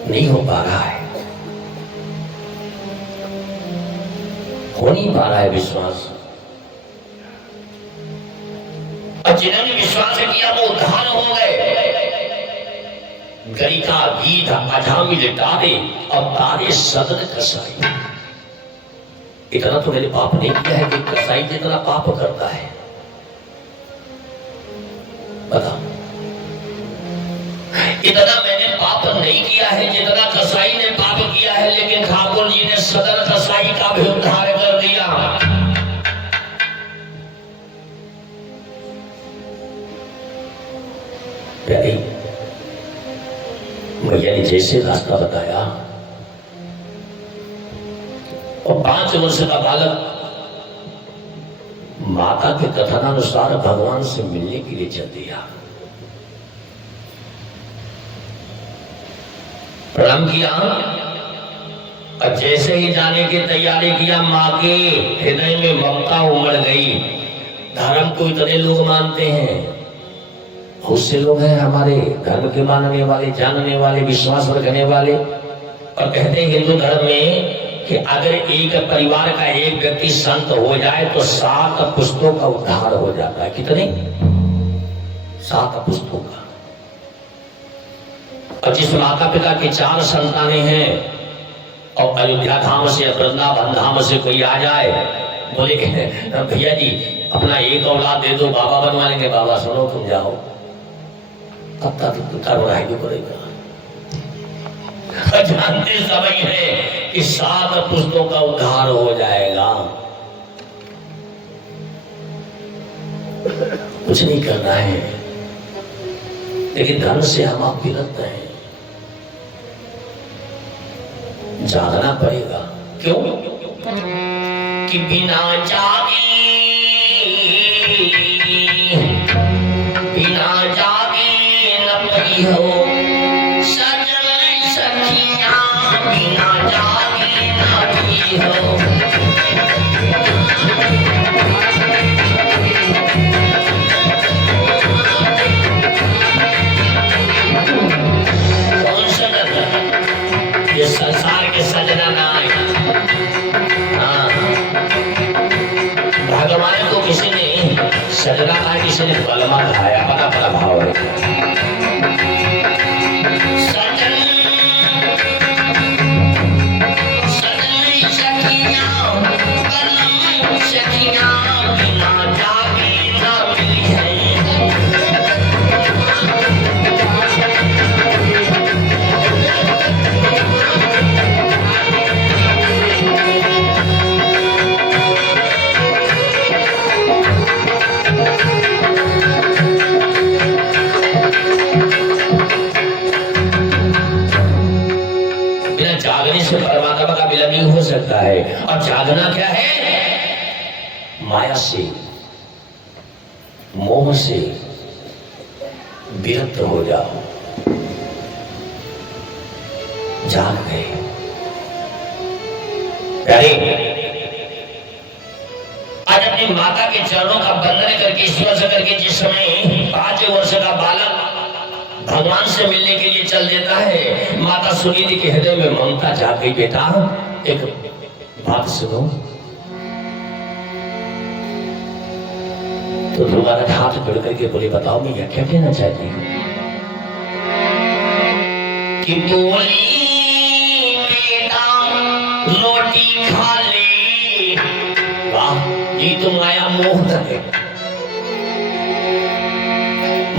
नहीं हो पा रहा है, हो नहीं पा रहा है विश्वास। और जिन्होंने विश्वास किया वो उद्धार हो गए। गरिका गीत अजामिल डारे और तारे सदन कसाई। इतना तो मैंने पाप नहीं किया है कि कसाई जितना पाप करता है। बताओ, इतना मैंने पाप नहीं किया है जितना कसाई ने पाप किया है, लेकिन ठाकुर जी ने सदन कसाई का भी उद्धार कर दिया। प्यारी मैया ने जैसे रास्ता बताया, और 5 वर्ष का बालक माता के कथनानुसार भगवान से मिलने के लिए चल दिया। प्रणाम किया और जैसे ही जाने की तैयारी किया, माँ के हृदय में ममता उमड़ गई। धर्म को इतने लोग मानते हैं, बहुत से लोग हैं हमारे धर्म के मानने वाले, जानने वाले, विश्वास रखने वाले, और कहते हैं हिंदू धर्म में कि अगर एक परिवार का एक व्यक्ति संत हो जाए तो 7 पुस्तों का उद्धार हो जाता है। कितने? 7 पुस्तों का। और जिस माता पिता की 4 संतानें हैं और अयोध्या धाम से, वृंदावन धाम से कोई आ जाए, बोले भैया जी अपना एक औलाद दे दो, बाबा बनवा लेंगे। बाबा सुनो तुम जाओ, तब तक बुराई क्यों करेगा? जानते समय है कि 7 पुस्तों का उद्धार हो जाएगा। कुछ नहीं करना है, लेकिन धर्म से हम आप विरत हैं। जागना पड़ेगा। क्यों? कि बिना जागे न पई हो सजन सखियां, बिना जागे न पई हो। कौन सजन? ये संसार के सजना ना आए। हाँ, भगवान को किसी ने सजना कहा, किसी ने बलमा कहाया, बड़ा बड़ा भाव है। सजन सजन सखियां, बलम सखियां, बिना जागे ना मिली है। जागने से परमात्मा का मिलन नहीं हो सकता है। और जागना क्या है? माया से, मोह से विरक्त हो जाओ। जाग गए प्यारे। आज अपनी माता के चरणों का बंधन करके, स्पर्श करके, जिस समय 5 वर्ष का बालक भगवान से मिलने के लिए चल देता है, माता सुनीति के हृदय में ममता जाग गई। बेटा एक बात सुनो। तो तुम्हारा हाथ जोड़ करके बोले, बताओ मैं क्या कहना चाहती हूँ? कि बोली बेटा रोटी खा ले। वाह, ये तो माया मोह है।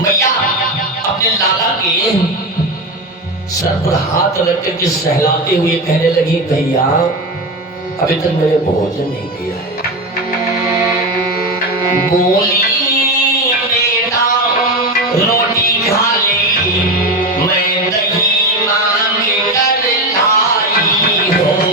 मैया अपने लाला के सर पर हाथ रख के सहलाते हुए कहने लगी, भैया अभी तक मैंने भोजन नहीं किया है। बोली बेटा रोटी खा ले, मैं दही मांग कर लाई हूँ।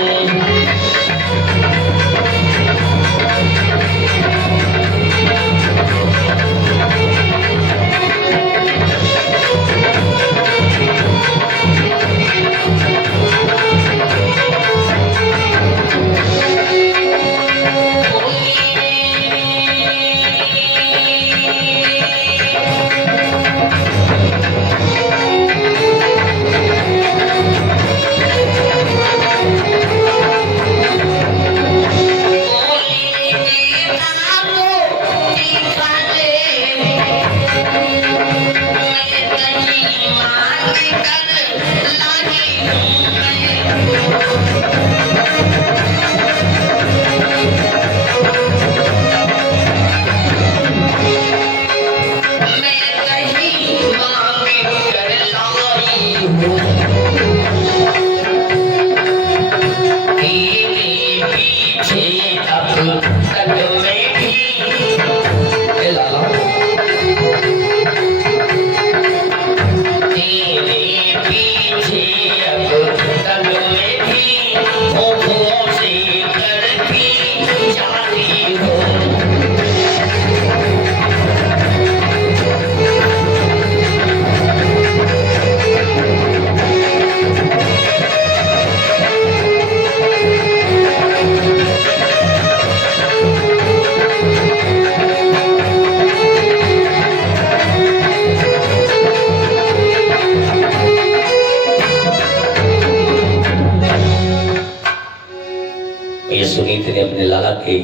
सुनीति ने अपने लाला के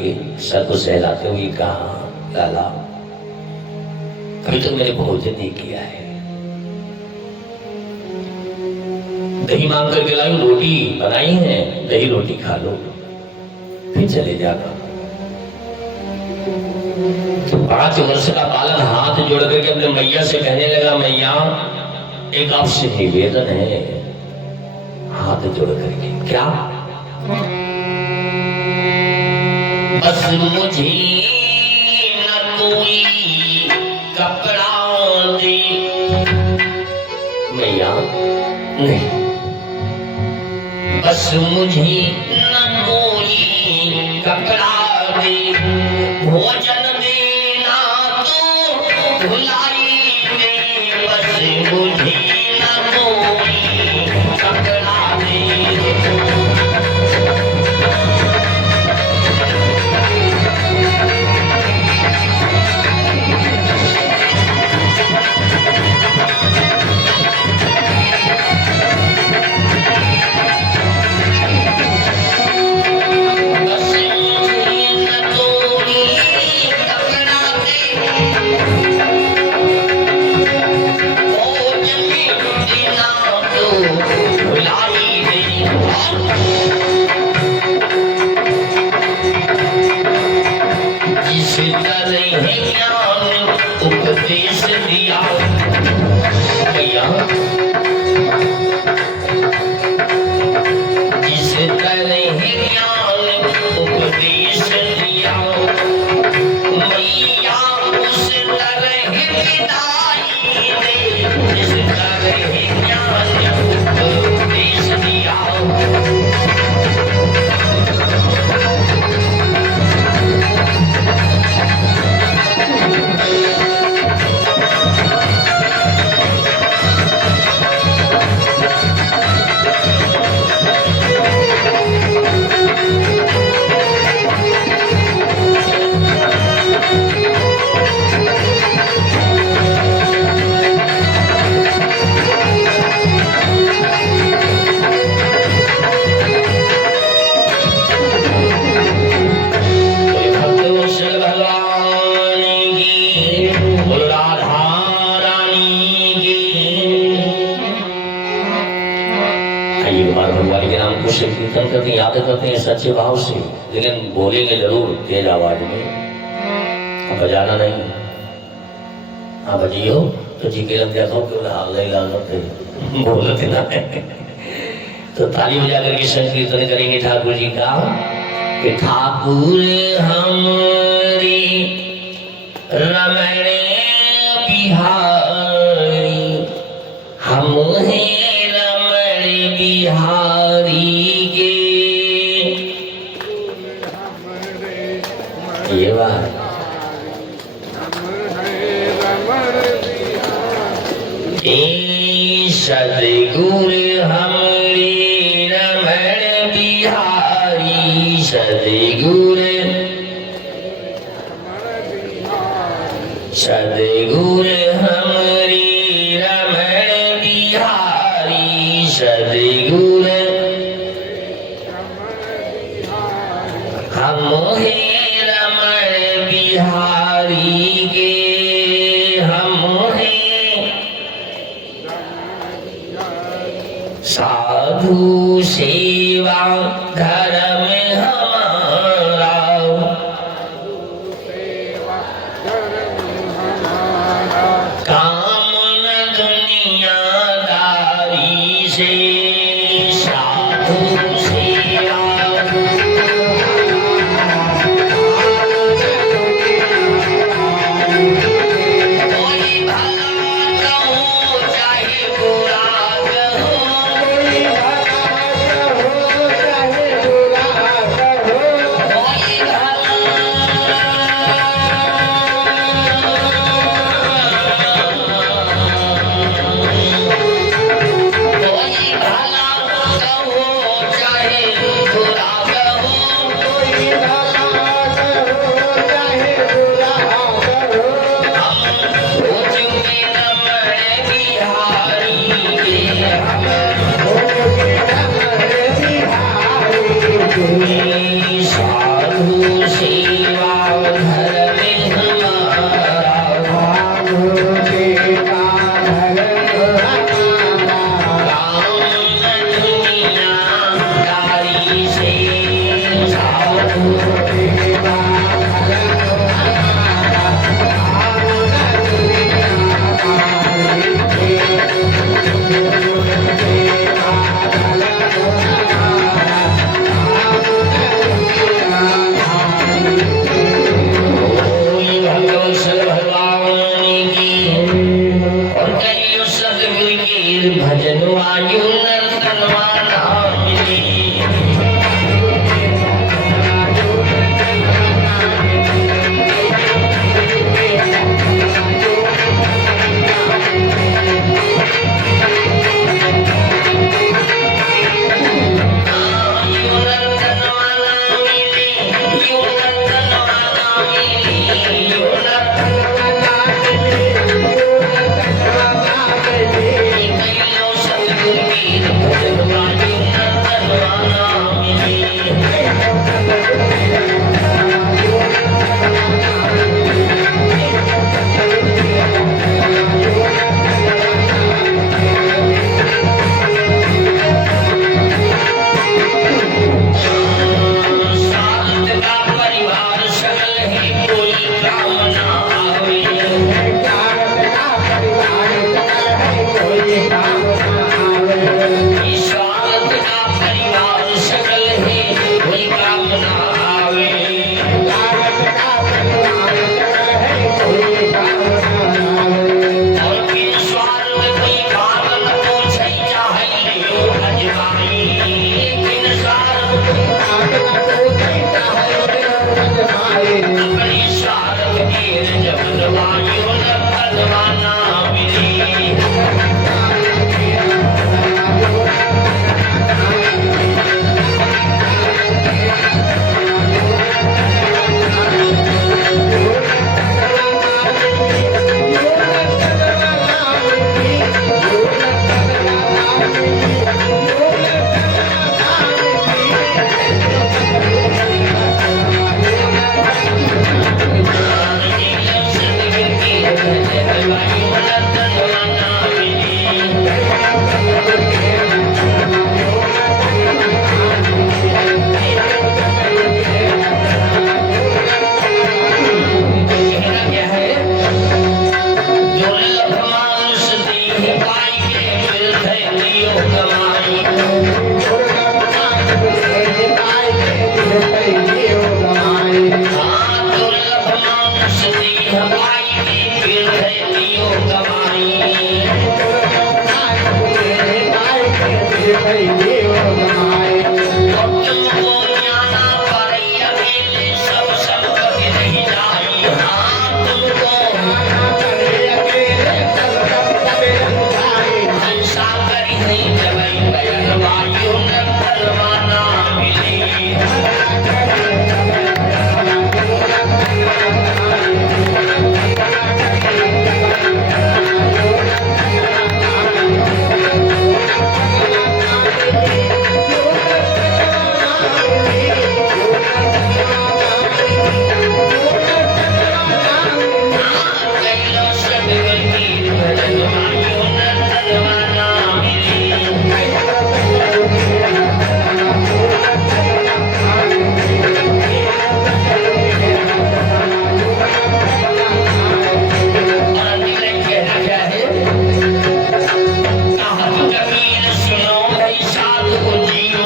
सर को सहलाते हुए कहा, लाला अभी तक मैंने भोजन नहीं किया है। दही मांग करके लाई, रोटी बनाई है, दही रोटी खा लो, फिर चले जाना। 5 वर्ष का बालक हाथ जोड़ करके अपने मैया से कहने लगा, मैया एक आपसे निवेदन है। हाथ जोड़ करके क्या? बस मुझे न कोई कपड़ा दे। मैया नहीं, बस मुझे न कोई कपड़ा दे, भोजन देना तो भुलाई दे। बस मुझे न कोई कपड़ा दे। उपदेश दिया भैया, जिस तरह ज्ञान उपदेश दिया मैया उस तरह विदाई दे। जिस तरह ज्ञान उपदेश दिया कीर्तन करते हैं, याद करते हैं सच्चे भाव से, लेकिन बोलेंगे जरूर तेज आवाज में। बजाना नहीं। हाँ बजियो तो जी के लग जाता हूँ, केवल हाल नहीं लगाते बोलते ना। तो ताली बजा करके संकीर्तन करेंगे ठाकुर जी का कि ठाकुर हमारी रमण बिहारी, हम हैं रमण बिहारी के। ये बात सदगुरु हमरे रमण बिहारी, सदगुरु सदगुरु हमरे रमण बिहारी, सदगुरु हम हैं रमण बिहारी के। साधु सेवा धर्म हमारा, काम न दुनियादारी से। साधु सेवा कोई भला कहो चाहे बुरा कहो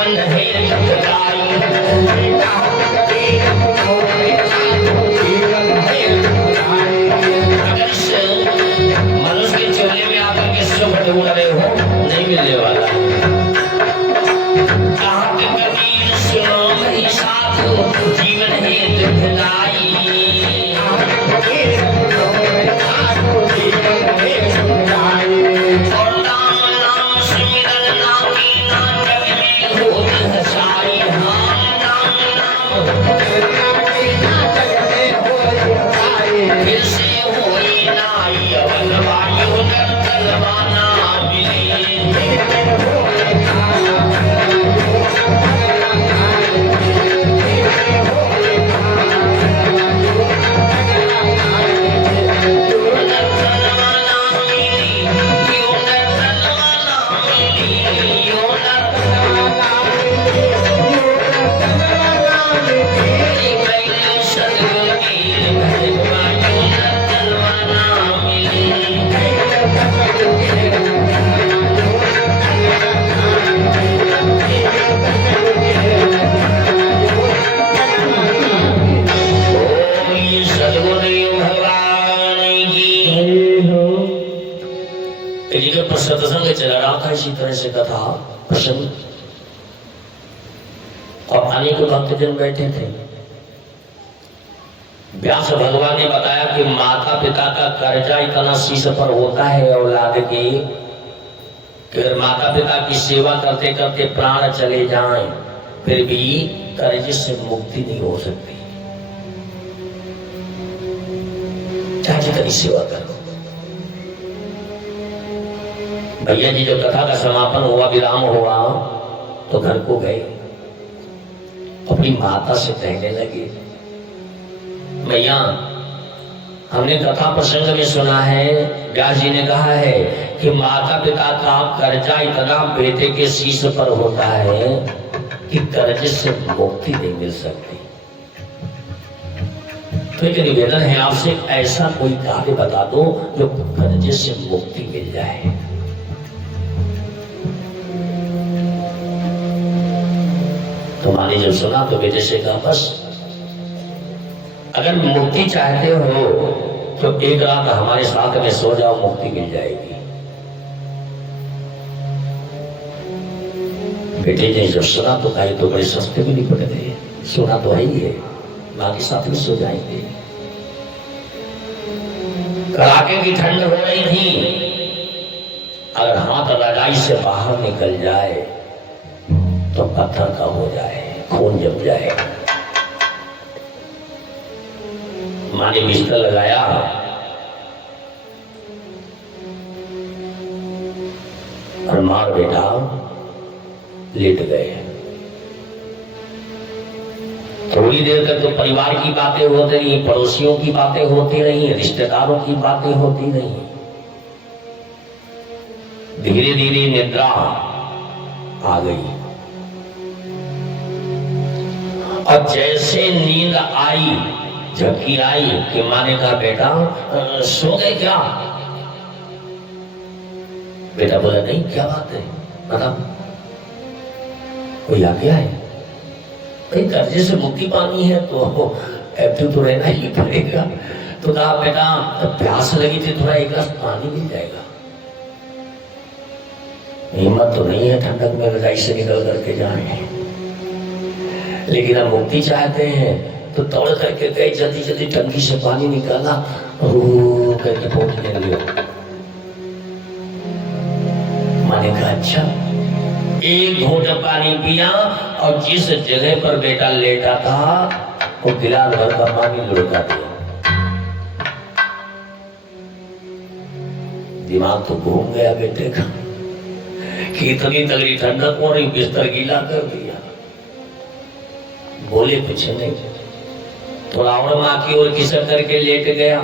जीवन है दुखदाई। अगर इस मनुष्य के चोले में आकर के सुख ढूंढ रहे हो, नहीं मिलने वाला। कहाँ के कबीर सुनो मेरी साथ, जीवन है दुखदाई। और राम नाम सुमिरन ना कीना, जग में होत हसाई। हाँ राम नाम फिर से होई नाई, अवन वायु नर्तनवाना मिली। सत्संग चला रहा था, इसी तरह से कथा प्रसंग, और अनेक भक्तजन बैठे थे। व्यास भगवान ने बताया कि माता पिता का कर्जा इतना शीश पर होता है औलाद के, कि अगर माता पिता की सेवा करते करते प्राण चले जाएं, फिर भी कर्ज से मुक्ति नहीं हो सकती, चाहे जितनी सेवा करो। भैया जी, जो कथा का समापन हुआ, विराम हुआ, तो घर को गए, अपनी माता से कहने लगे, भैया हमने कथा प्रसंग में सुना है, व्यास जी ने कहा है कि माता पिता का कर्जा इतना बेटे के शीश पर होता है कि कर्ज से मुक्ति नहीं मिल सकती। तो एक निवेदन है आपसे, ऐसा कोई कार्य बता दो जो कर्ज से मुक्ति मिल जाए। तो माँ ने जब सुना तो बेटे से कहा, बस अगर मुक्ति चाहते हो तो एक रात हमारे साथ में सो जाओ, मुक्ति मिल जाएगी। बेटे ने जब सुना तो कहा, तो बड़े सस्ते भी नहीं पड़ गए, सुना तो है ही है, माँ के साथ भी सो जाएंगे। कड़ाके की ठंड हो रही थी, अगर हाथ रजाई से बाहर निकल जाए तो पत्थर का हो जाए, खून जम जाए। माँ ने बिस्तर लगाया, और माँ और बेटा लेट गए। थोड़ी देर तक तो परिवार की बातें होती रही, पड़ोसियों की बातें होती रही, रिश्तेदारों की बातें होती रही। धीरे धीरे निद्रा आ गई, और जैसे नींद आई, झपकी आई कि माँ ने कहा, बेटा सो गए क्या? बेटा बोला, नहीं, क्या बात है, बता, कोई आ गया है? कहीं कर्जे से मुक्ति पानी है तो एक्टिव तो रहना ही पड़ेगा। तो कहा, बेटा प्यास लगी थी, थोड़ा एक गिलास पानी मिल जाएगा? हिम्मत तो नहीं है ठंडक में रजाई से निकल करके जाए, लेकिन अब मुक्ति चाहते हैं तो दौड़ करके गए, जल्दी जल्दी टंकी से पानी निकाला, करके पहुंचने लगे। मैंने कहा, अच्छा। एक घूंट पानी पिया, और जिस जगह पर बेटा लेटा था वो गिलास भर का पानी लुढ़का दिया। दिमाग तो घूम गया बेटे का कि इतनी तगड़ी ठंडक हो रही, बिस्तर गीला कर दिया। बोले कुछ नहीं, थोड़ा और माँ की ओर खिसक करके लेट गया।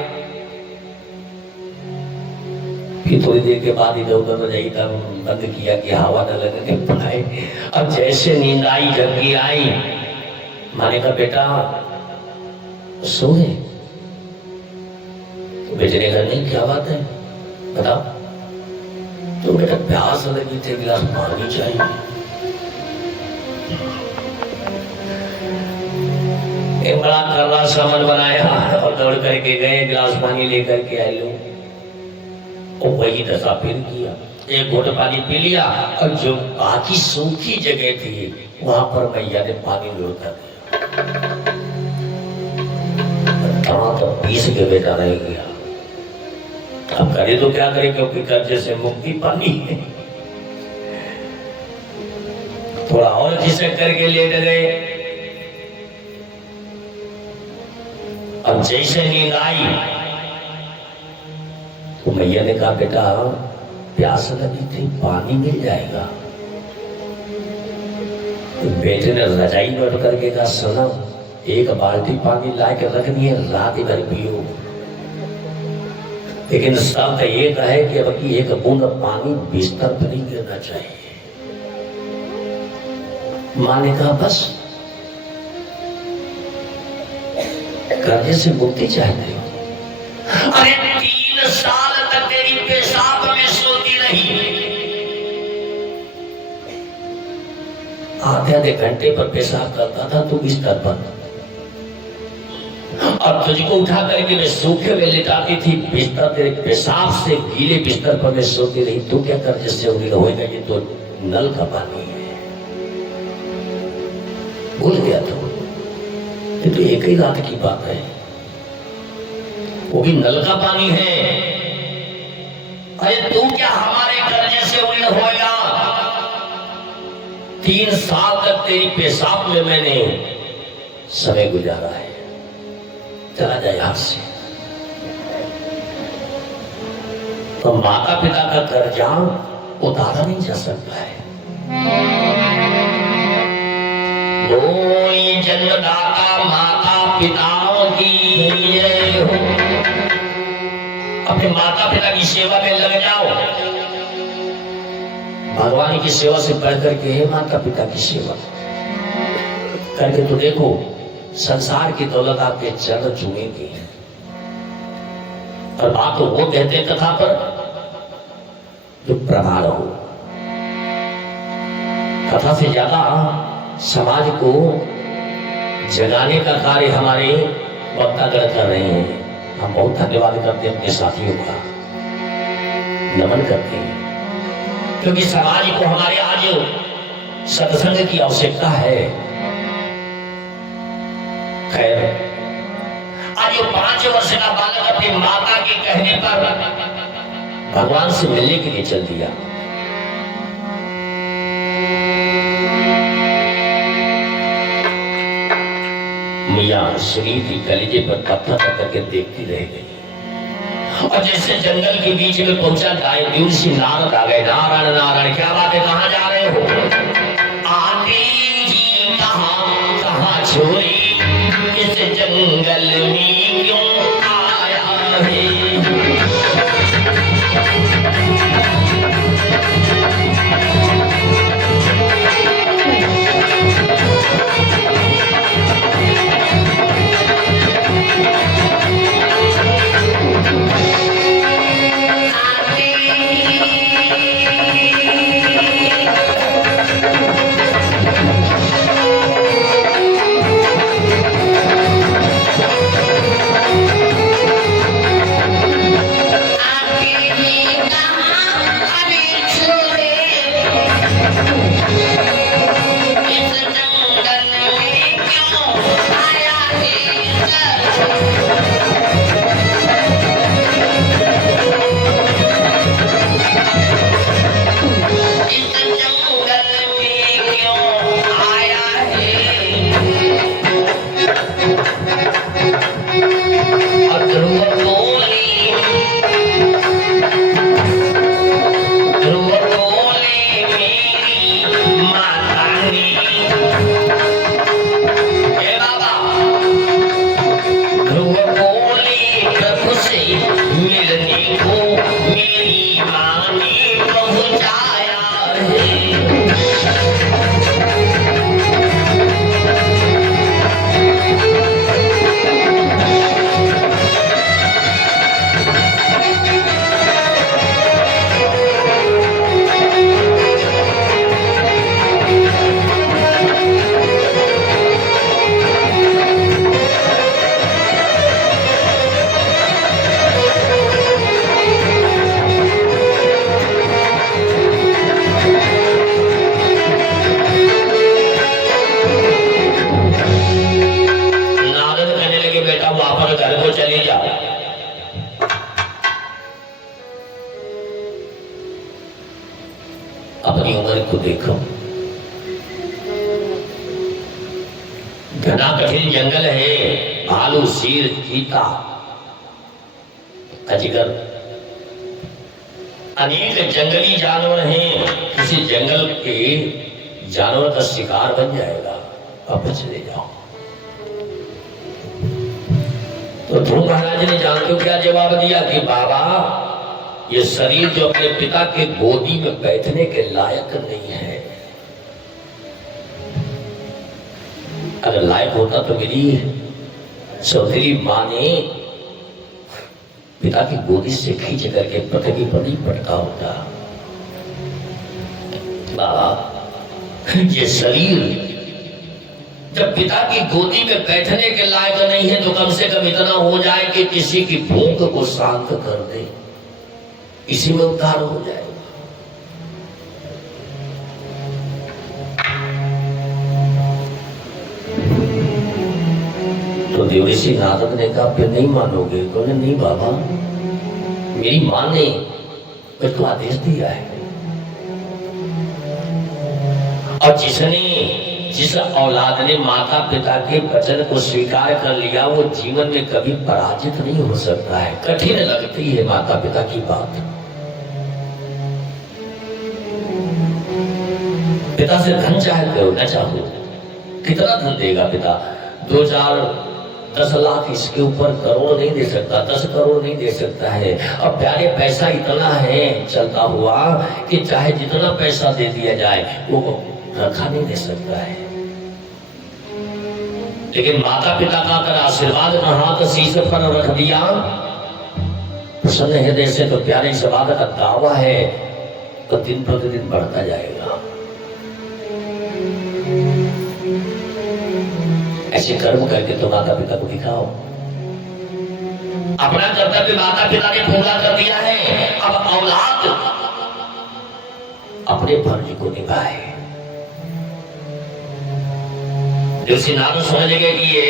फिर थोड़ी देर के बाद इधर उधर रजाई का बंद किया कि हवा न लगने पाए। अब जैसे नींद आई, झपकी आई, माने का बेटा सो गए? तो बेटे ने कहा, नहीं, क्या बात है, बताओ। तो बेटा प्यास लगी थी, गिलास पानी चाहिए। एक बड़ा कर्रा सामान बनाया और दौड़ करके गए, गिलास पानी लेकर के आए लोग। वही दशा फिर किया, एक घोट पानी पी लिया और जो बाकी सूखी जगह थी वहां पर मैया ने पानी लुढ़का दिया। तो पीस के बेटा रह गया। अब करे तो क्या करे, क्योंकि कर्जे से मुक्ति पानी है। थोड़ा और खिसक करके लेट गए। अब जैसे नींद आई तो मैया ने कहा बेटा प्यास लगी थी, पानी मिल जाएगा। तो बेटे ने रजाई में उठ करके कहा सुनो, एक बाल्टी पानी ला के रख दिए, रात भर पियो, लेकिन शर्त एक है कि अब की एक बूंद पानी बिस्तर पर नहीं गिरना चाहिए। मां ने कहा बस कर्जे से मुक्ति चाहते हो? अरे 3 साल तक तेरी पेशाब में सोती रही, आधे घंटे पर पेशाब करता था तू बिस्तर पर, और तुझको उठा करके मैं सूखे में लिटाती थी, बिस्तर तेरे पेशाब से गीले बिस्तर पर मैं सोती रही। तू क्या कर्जे से उड़ी होएगा? ये तो नल का पानी है। भूल गया था, ये तो एक ही रात की बात है, वो भी नल का पानी है। अरे तू क्या हमारे कर्जे से उड़ी होएगा? 3 साल तक तेरी पेशाब में मैंने समय गुजारा है, चला जाए यहां से। तो माता पिता का कर्जा उतारा नहीं जा सकता है। कोई जन्मदाता माता पिताओं की जय हो। अपने माता पिता की सेवा में लग जाओ। भगवान की सेवा से बढ़ करके है माता पिता की सेवा करके तो देखो, संसार की दौलत आपके चरण चूमेगी। और बात तो वो कहते हैं कथा पर जो प्रमाण हो। कथा से ज्यादा समाज को जगाने का कार्य हमारे वक्तागण कर रहे हैं। हम बहुत धन्यवाद करते हैं अपने साथियों का, नमन करते हैं, क्योंकि समाज को हमारे आज सत्संग की आवश्यकता है। खैर, आज 5 वर्ष का बालक अपनी माता के कहने पर भगवान से मिलने के लिए चल दिया। मैया सुनी थी, कलेजे पर पत्थर करके देखती रह गई। और जैसे जंगल के बीच में पहुंचा, गाय दूर से नारद आ गए। नारायण नारायण, क्या बात है, कहाँ जा रहे हो? आते जी कहाँ छोड़ी, इस जंगल में क्यों आया है? घना कठिन जंगल है, भालू, शेर, चीता, अजगर, अनेक जंगली जानवर हैं। किसी जंगल के जानवर का शिकार बन जाएगा, अब चले जाओ। तो ध्रुव महाराज ने जानते हो क्या जवाब दिया कि बाबा, ये शरीर जो अपने पिता के गोदी में बैठने के लायक नहीं है। अगर लायक होता तो मेरी सौतेली मां ने पिता की गोदी से खींच करके पृथ्वी पर नहीं पटका होता। बाबा, ये शरीर जब पिता की गोदी में बैठने के लायक नहीं है तो कम से कम इतना हो जाए कि किसी की भूख को शांत कर दे, इसी में उद्धार हो जाएगा। तो देवऋषि नारद ने कहा फिर नहीं मानोगे? तो नहीं बाबा, मेरी मां ने तो आदेश दिया है, और जिस औलाद ने माता पिता के वचन को स्वीकार कर लिया वो जीवन में कभी पराजित नहीं हो सकता है। कठिन लगती है माता पिता की बात। पिता से धन चाहते हो न चाहो, कितना धन देगा पिता? 2-4-10 लाख, इसके ऊपर करोड़ नहीं दे सकता, 10 करोड़ नहीं दे सकता है। अब प्यारे पैसा इतना है चलता हुआ कि चाहे जितना पैसा दे दिया जाए वो रखा नहीं दे सकता है। लेकिन माता पिता का अगर आशीर्वाद का हाथ शीश पर रख दिया प्रसन्न हृदय से, तो प्यारे इस बात का दावा है तो दिन प्रतिदिन बढ़ता जाएगा। ऐसे कर्म करके तो माता पिता को दिखाओ। अपना कर्तव्य माता पिता ने पूरा कर दिया है, अब औलाद अपने फर्ज को निभाए। देवऋषि नारद समझ गए कि ये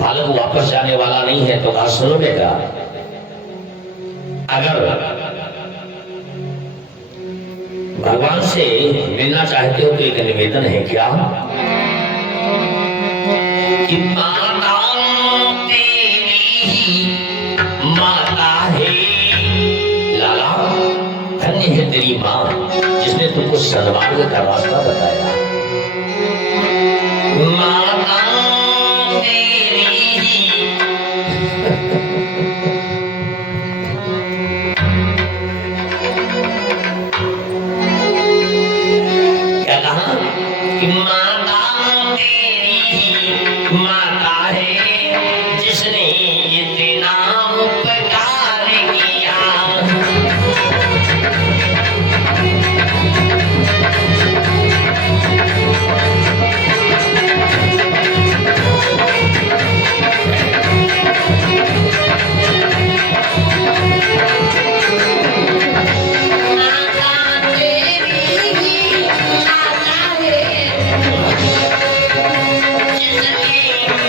बालक वापस जाने वाला नहीं है, तो कहा सुनो बेटा, अगर भगवान से मिलना चाहते हो तो एक निवेदन है क्या कि माता तेरी माता है लाला, धन्य है तेरी माँ जिसने तुमको सन्मार्ग का रास्ता बताया। माता तेरी क्या कहा कि माता तेरी माता है जिसने इतना उपकार किया।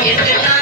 इतना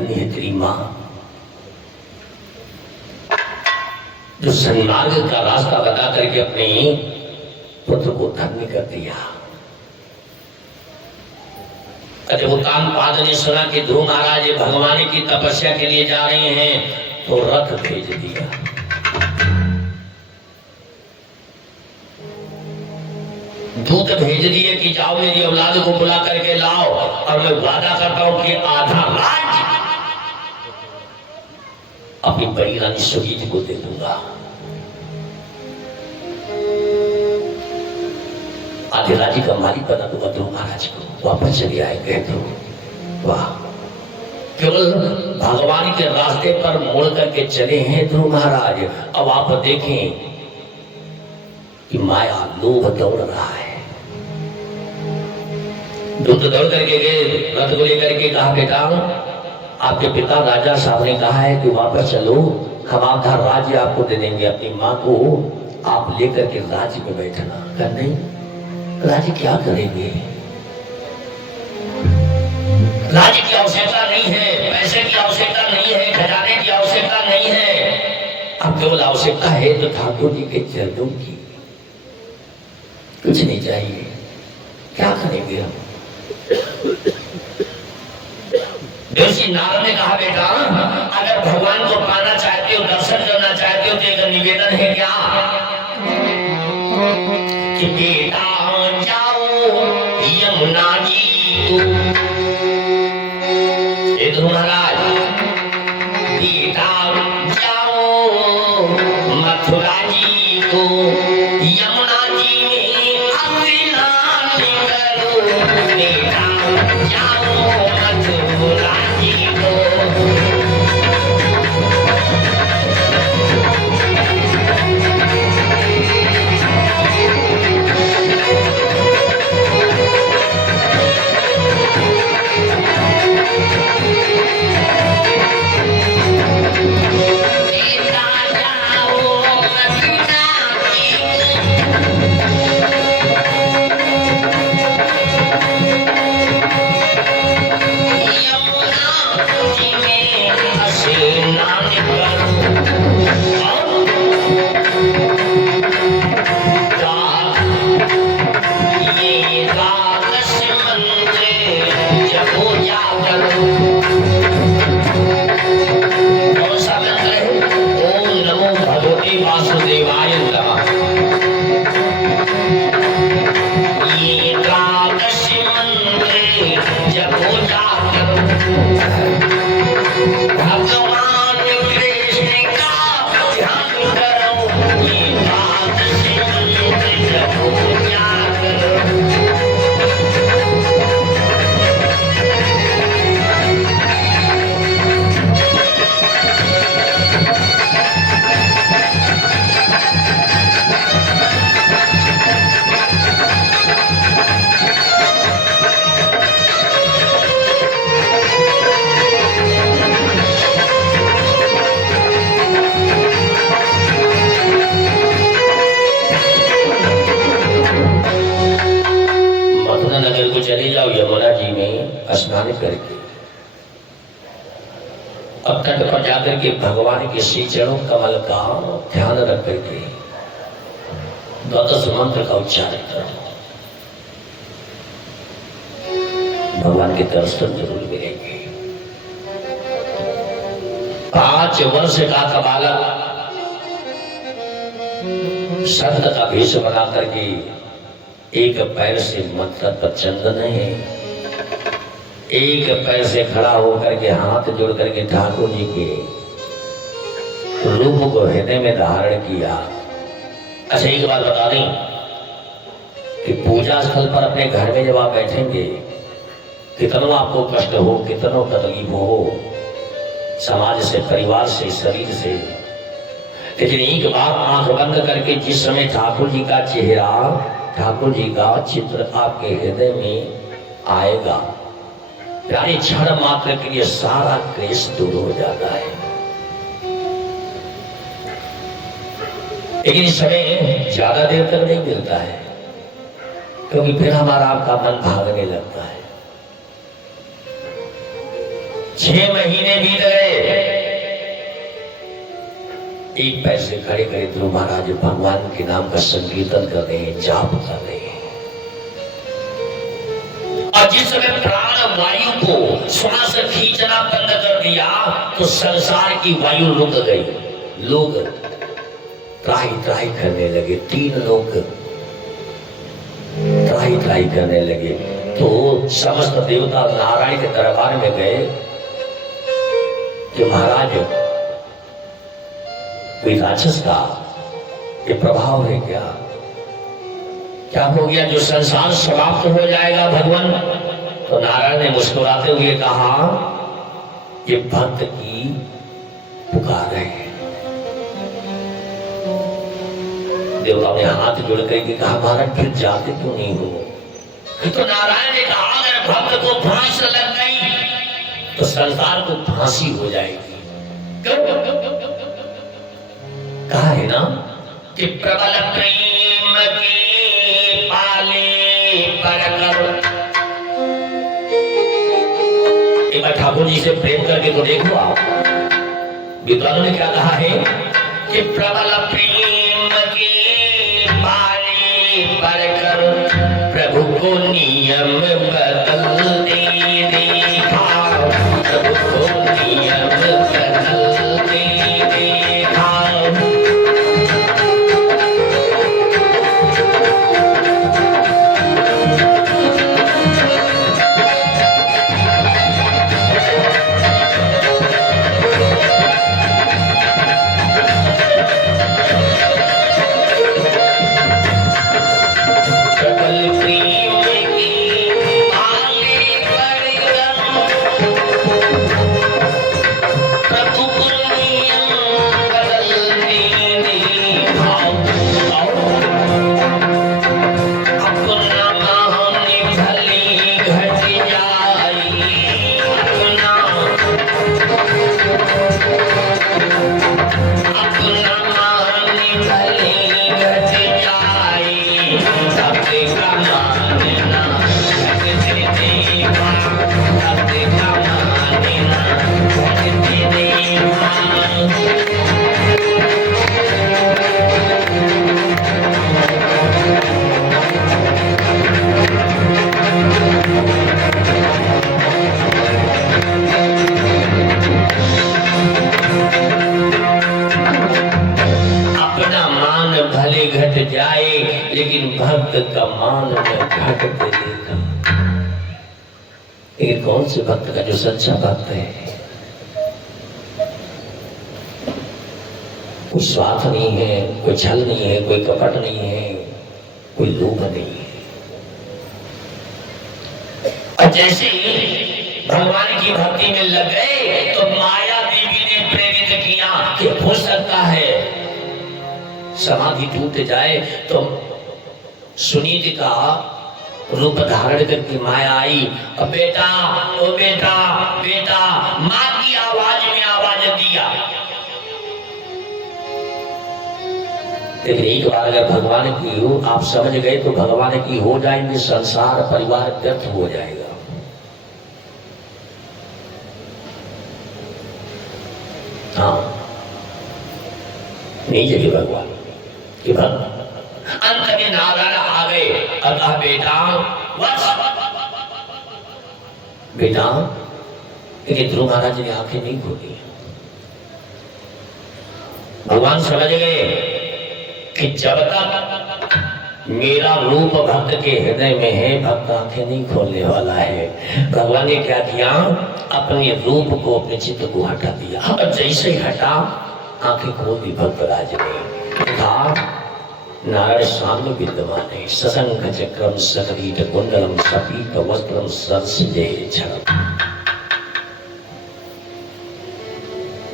धन्य है तेरी मां जो सन्मार्ग का रास्ता बता करके अपने पुत्र को धन्य कर दिया। जब उत्तानपाद ने सुना कि ध्रुव महाराज भगवान की तपस्या के लिए जा रहे हैं तो रथ भेज दिया। दूत भेज दिए कि जाओ मेरी औलाद को बुला करके लाओ और मैं वादा करता हूं कि आधा राज्य अपनी बड़ी रानी सुगीत को दे दूंगा। आधे राज्य का मालिक बना दूंगा ध्रुव महाराज को। वापस चले आएंगे ध्रुव। वाह, केवल भगवान के रास्ते पर मोड़ करके चले हैं ध्रुव महाराज। अब आप देखें कि माया लोभ दौड़ रहा है। दूत दौड़ करके गए, रथ को लेकर के कहा बेटा आपके पिता राजा साहब ने कहा है कि वापस चलो, हम आधा राज्य आपको दे देंगे, अपनी माँ को आप लेकर के राज्य में बैठना। कहा नहीं, राज्य क्या करेंगे, राज्य की आवश्यकता नहीं है, पैसे की आवश्यकता नहीं है, खजाने की आवश्यकता नहीं है, अब केवल आवश्यकता है तो ठाकुर जी के चरणों की, कुछ नहीं चाहिए। क्या करेंगे हम? देवसी नारद ने कहा बेटा अगर भगवान को पाना चाहते हो, दर्शन करना चाहते हो तो एक निवेदन है क्या कि बेटा जाओ यमुना जी को। हे ध्रुव महाराज, बेटा जाओ मथुरा जी को, यमुना जी में स्नान करो, बेटा जाओ मथुरा जी को। स्नान करके अब तट पर जाकर के भगवान के श्री चरणों कमल का ध्यान रख करके द्वादश मंत्र का उच्चारण करो। भगवान के दर्शन जरूर मिलेंगे। 5 वर्ष का बालक संत का भेष बना करके एक पैर से मंत्र पर चंदन है, एक पैर से खड़ा होकर के हाथ जोड़ करके ठाकुर जी के रूप को हृदय में धारण किया। अच्छा एक बात बता दें कि पूजा स्थल पर अपने घर में जब आप बैठेंगे, कितनों आपको कष्ट हो, कितनों तकलीफ हो, समाज से, परिवार से, शरीर से, लेकिन एक बार आंख बंद करके जिस समय ठाकुर जी का चेहरा, ठाकुर जी का चित्र आपके हृदय में आएगा, यानी क्षण मात्र के लिए सारा क्लेश दूर हो जाता है। लेकिन इस समय ज्यादा देर तक नहीं मिलता है, क्योंकि फिर हमारा आपका मन भागने लगता है। 6 महीने बीत गए। एक पैसे खड़े करे ध्रुव महाराज भगवान के नाम का संकीर्तन कर रहे हैं, जाप कर रहे हैं। और जिस समय प्राण वायु को श्वास खींचना बंद कर दिया तो संसार की वायु रुक गई। लोग त्राही त्राही करने लगे, 3 लोग त्राही त्राही करने लगे। तो समस्त देवता नारायण के दरबार में गए कि महाराज कोई राक्षस का ये प्रभाव है क्या? क्या हो गया जो संसार समाप्त हो जाएगा भगवान? तो नारायण ने मुस्कुराते हुए कहा ये भक्त की पुकार है। देवता ने हाथ जोड़ करके कहा महाराज फिर जाते क्यों नहीं हो? तो नारायण ने कहा अगर भक्त को फांस लग गई तो संसार को फांसी हो जाएगी। कहा है ना कि प्रबल प्रेम के पाले परकर। एक बार ठाकुर जी से प्रेम करके तो देखो आप। विद्वानों ने क्या कहा है कि प्रबल प्रेम के पाले परकर प्रभु को नियम बदलते देखा। प्रभु को नियम बदलते देखा। लेकिन भक्त का मान में घटते देखा। लेकिन कौन से भक्त का जो सच्चा भक्त है, कोई स्वार्थ नहीं है, कोई छल नहीं है, कोई कपट नहीं है, कोई लोभ नहीं है। और जैसे भगवान की भक्ति में लग गए तो माया देवी ने प्रेरित किया कि हो सकता है समाधि टूट जाए। तो सुनीति का रूप धारण करके माया आई और बेटा ओ बेटा बेटा मां की आवाज में आवाज दिया। लेकिन एक बार अगर भगवान की हो आप समझ गए तो भगवान की हो जाएंगे, संसार परिवार व्यर्थ हो जाएगा। हाँ नहीं जगे भगवान कि भक्त अंत में नारायण आ गए। अतः बेटा बस बेटा, लेकिन ध्रुव महाराज ने आंखें नहीं खोली। भगवान समझ गए कि जब तक मेरा रूप भक्त के हृदय में है भक्त आंखें नहीं खोलने वाला है। भगवान ने क्या किया, अपने रूप को अपने चित्त को हटा दिया। और जैसे ही हटा आंखें खोल दी भक्तराज ने। कहा नारायण सामने विद्यमान है, सशंख चक्रम सकरीट कुंडलम सपीत वस्त्रम सरसिजे छलम।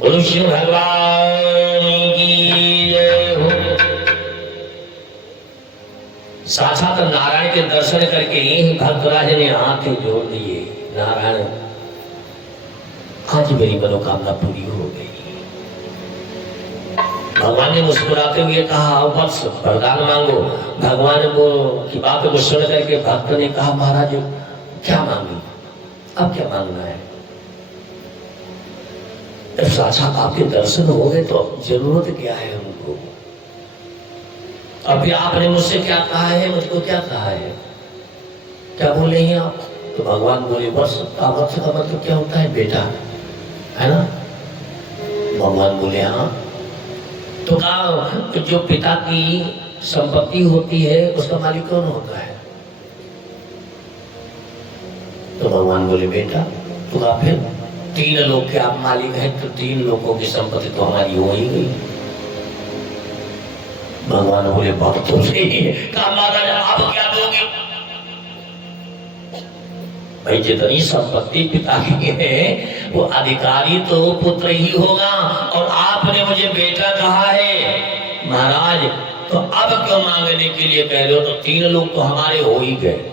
बोलो शिव भगवान की जय हो। साक्षात नारायण के दर्शन करके भक्तराज ने हाथ जोड़ दिए। नारायण आज मेरी मनोकामना पूरी हो गई। भगवान ने मुस्कुराते हुए कहा बस वरदान मांगो। भगवान को की बात को सुन करके भक्त ने कहा महाराज क्या मांगी, अब क्या मांगना है? जब साक्षात आपके दर्शन हो गए तो जरूरत क्या है हमको? अभी आपने मुझसे क्या कहा है, मुझको क्या कहा है, क्या बोल रही हैं आप? तो भगवान बोले बस कामत का मतलब क्या होता है बेटा, है ना? भगवान बोले हाँ। तो कहा तो जो पिता की संपत्ति होती है उसका मालिक कौन होता है? तो भगवान बोले बेटा। तो कहा फिर 3 लोग के आप मालिक हैं तो 3 लोगों की संपत्ति तो हमारी हो ही गई। भगवान बोले बात तो सही है। कहा महाराज आप क्या दोगे? भाई जितनी संपत्ति पिता की है वो अधिकारी तो पुत्र ही होगा, और आपने मुझे बेटा कहा है महाराज, तो अब क्यों मांगने के लिए कह रहे हो? तो 3 लोग तो हमारे हो ही गए।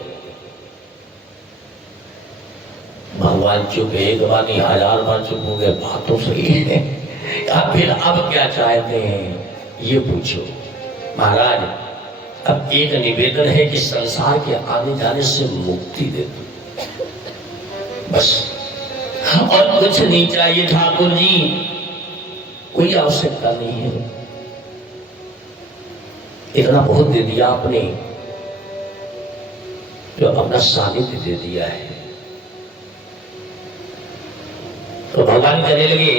भगवान चुप, एक बार नहीं 1000 बार चुप हो गए। बात तो सही है। फिर अब क्या चाहते हैं ये पूछो। महाराज अब एक निवेदन है कि संसार के आने जाने से मुक्ति दे दो, बस, और कुछ नहीं चाहिए ठाकुर जी, कोई आवश्यकता नहीं है। इतना बहुत दे दिया आपने, जो अपना सानिध्य दे दिया है। तो भगवान कहने लगे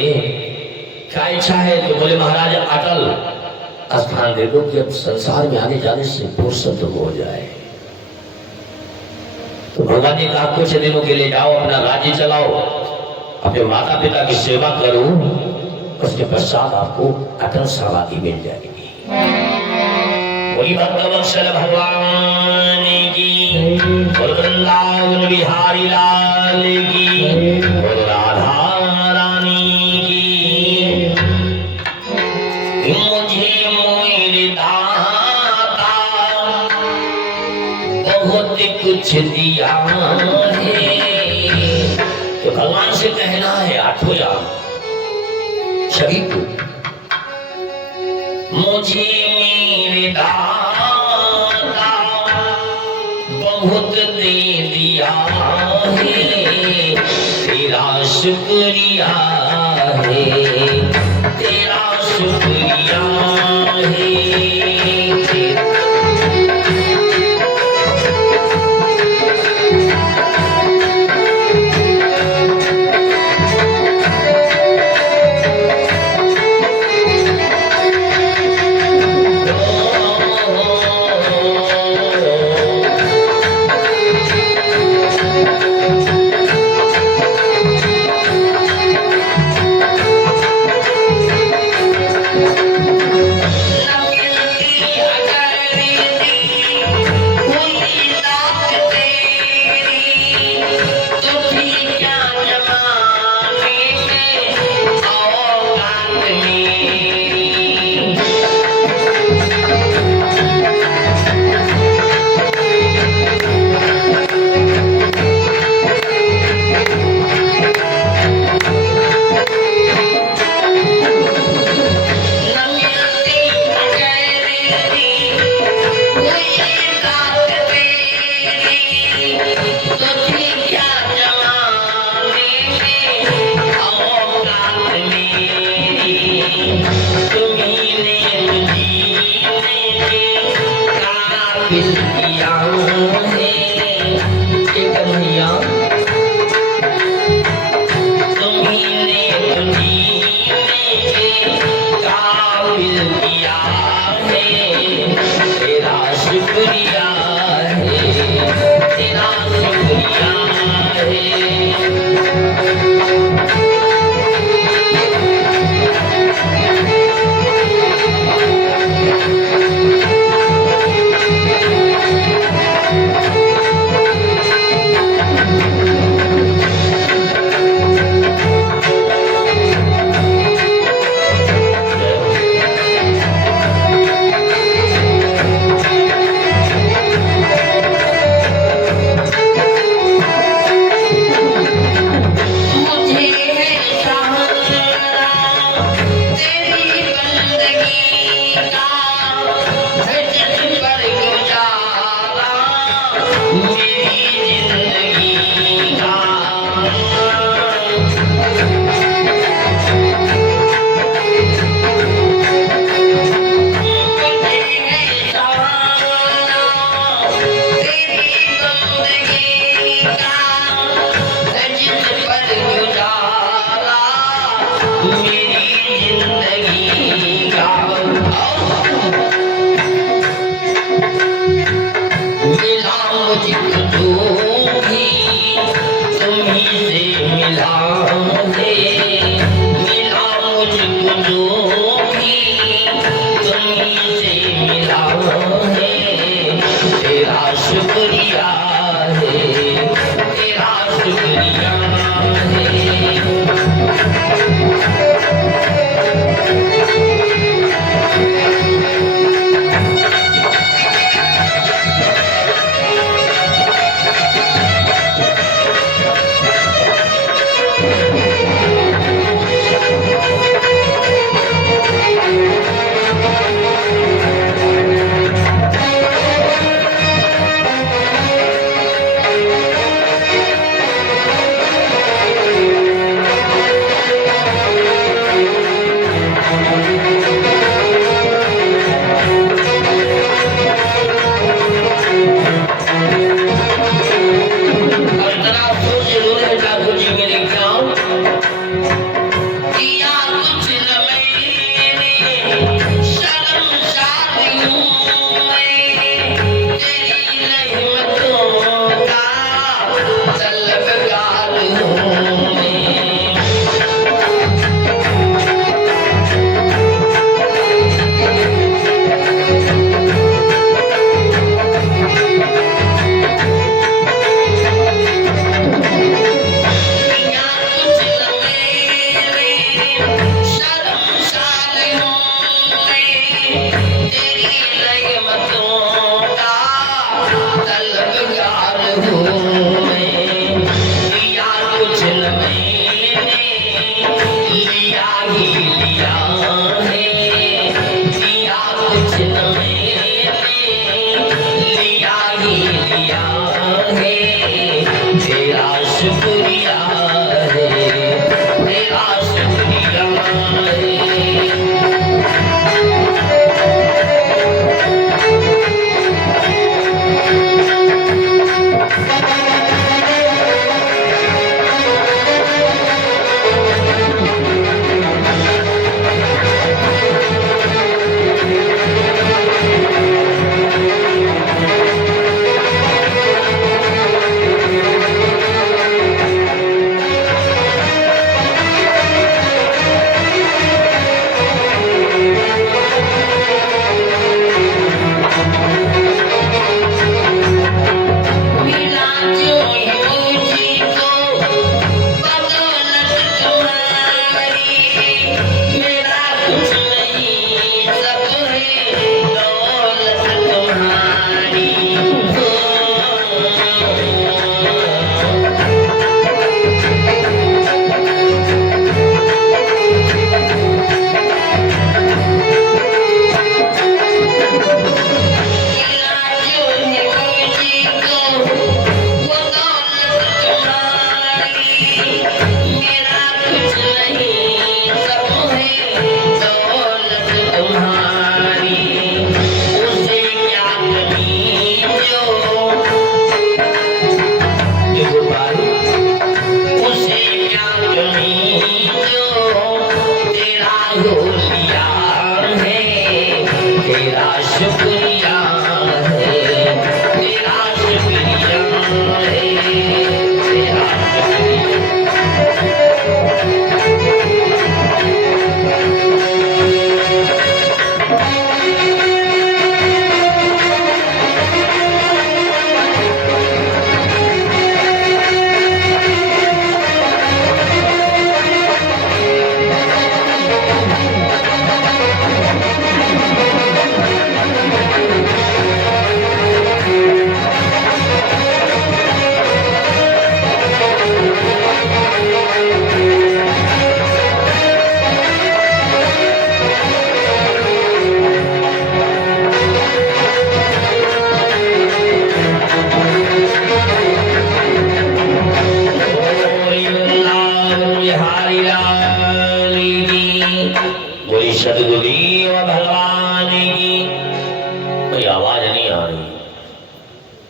क्या इच्छा है? तो बोले महाराज अटल स्थान दे दो कि अब संसार में आने जाने से फुर्सत हो जाए। तो भगवान ने कहा कुछ दिनों के लिए जाओ, अपना राज्य चलाओ, अपने माता पिता की सेवा करो, उसके पश्चात आपको अटल समाधि मिल जाएगी। वही भक्तवत्सल भगवान की, वृंदावन बिहारी लाल की, राधा रानी की। मुझे मेरे दाता बहुत कुछ दिया है। तो भगवान से कहना है 8 सभी को, मुझे मेरे दाता बहुत दे दिया है, तेरा शुक्रिया है, तेरा शुक्रिया है। मेरी जिंदगी का मिला मुझको जो भी तुम्ही से मिला है, मिला मुझको जो भी तुम्ही से मिला है, तेरा शुक्रिया है, तेरा शुक्रिया है।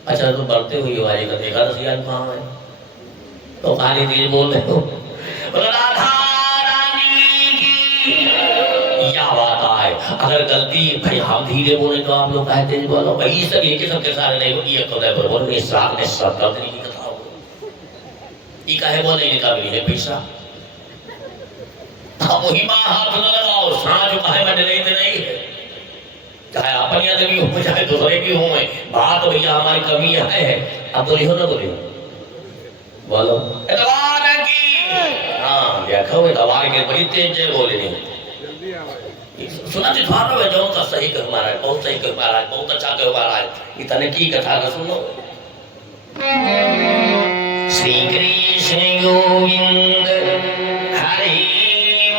अच्छा तुम बढ़ते हुई हो आएगा देखा तो सियान कहाँ है तो खाली तेज बोल रहे हो राधा रानी अगर गलती भाई हम धीरे बोले तो आप लोग कहते हैं बोलो भाई सब ये के सबके सारे नहीं ये कदा बरोबर में साथ में सब गलती की कथा हो ये काहे बोले ये का मिले पैसा अब वही मां हाथ न लगाओ साँझ काहे में डरे नहीं है चाहे अपनी आदमी हो चाहे दूसरे की हो मैं बात भैया हमारी कमी है अब बोली हो ना बोली बोलो इतवार की हाँ देखो इतवार के बड़ी तेज है बोले नहीं सुना थी थारो है जो का सही कह महाराज बहुत सही कह महाराज बहुत अच्छा कह महाराज इतने की कथा का सुनो श्री कृष्ण गोविंद हरि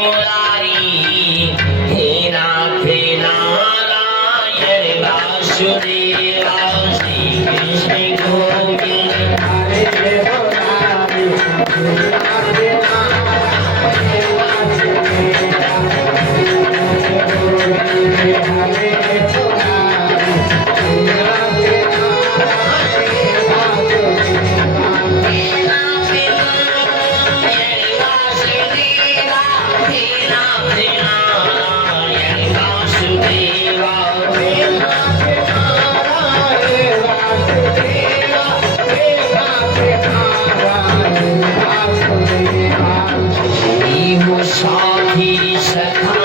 मुरारी हे नाथ नारायण वासुदेवा श्री कृष्ण गोविंद हरि साथी सखा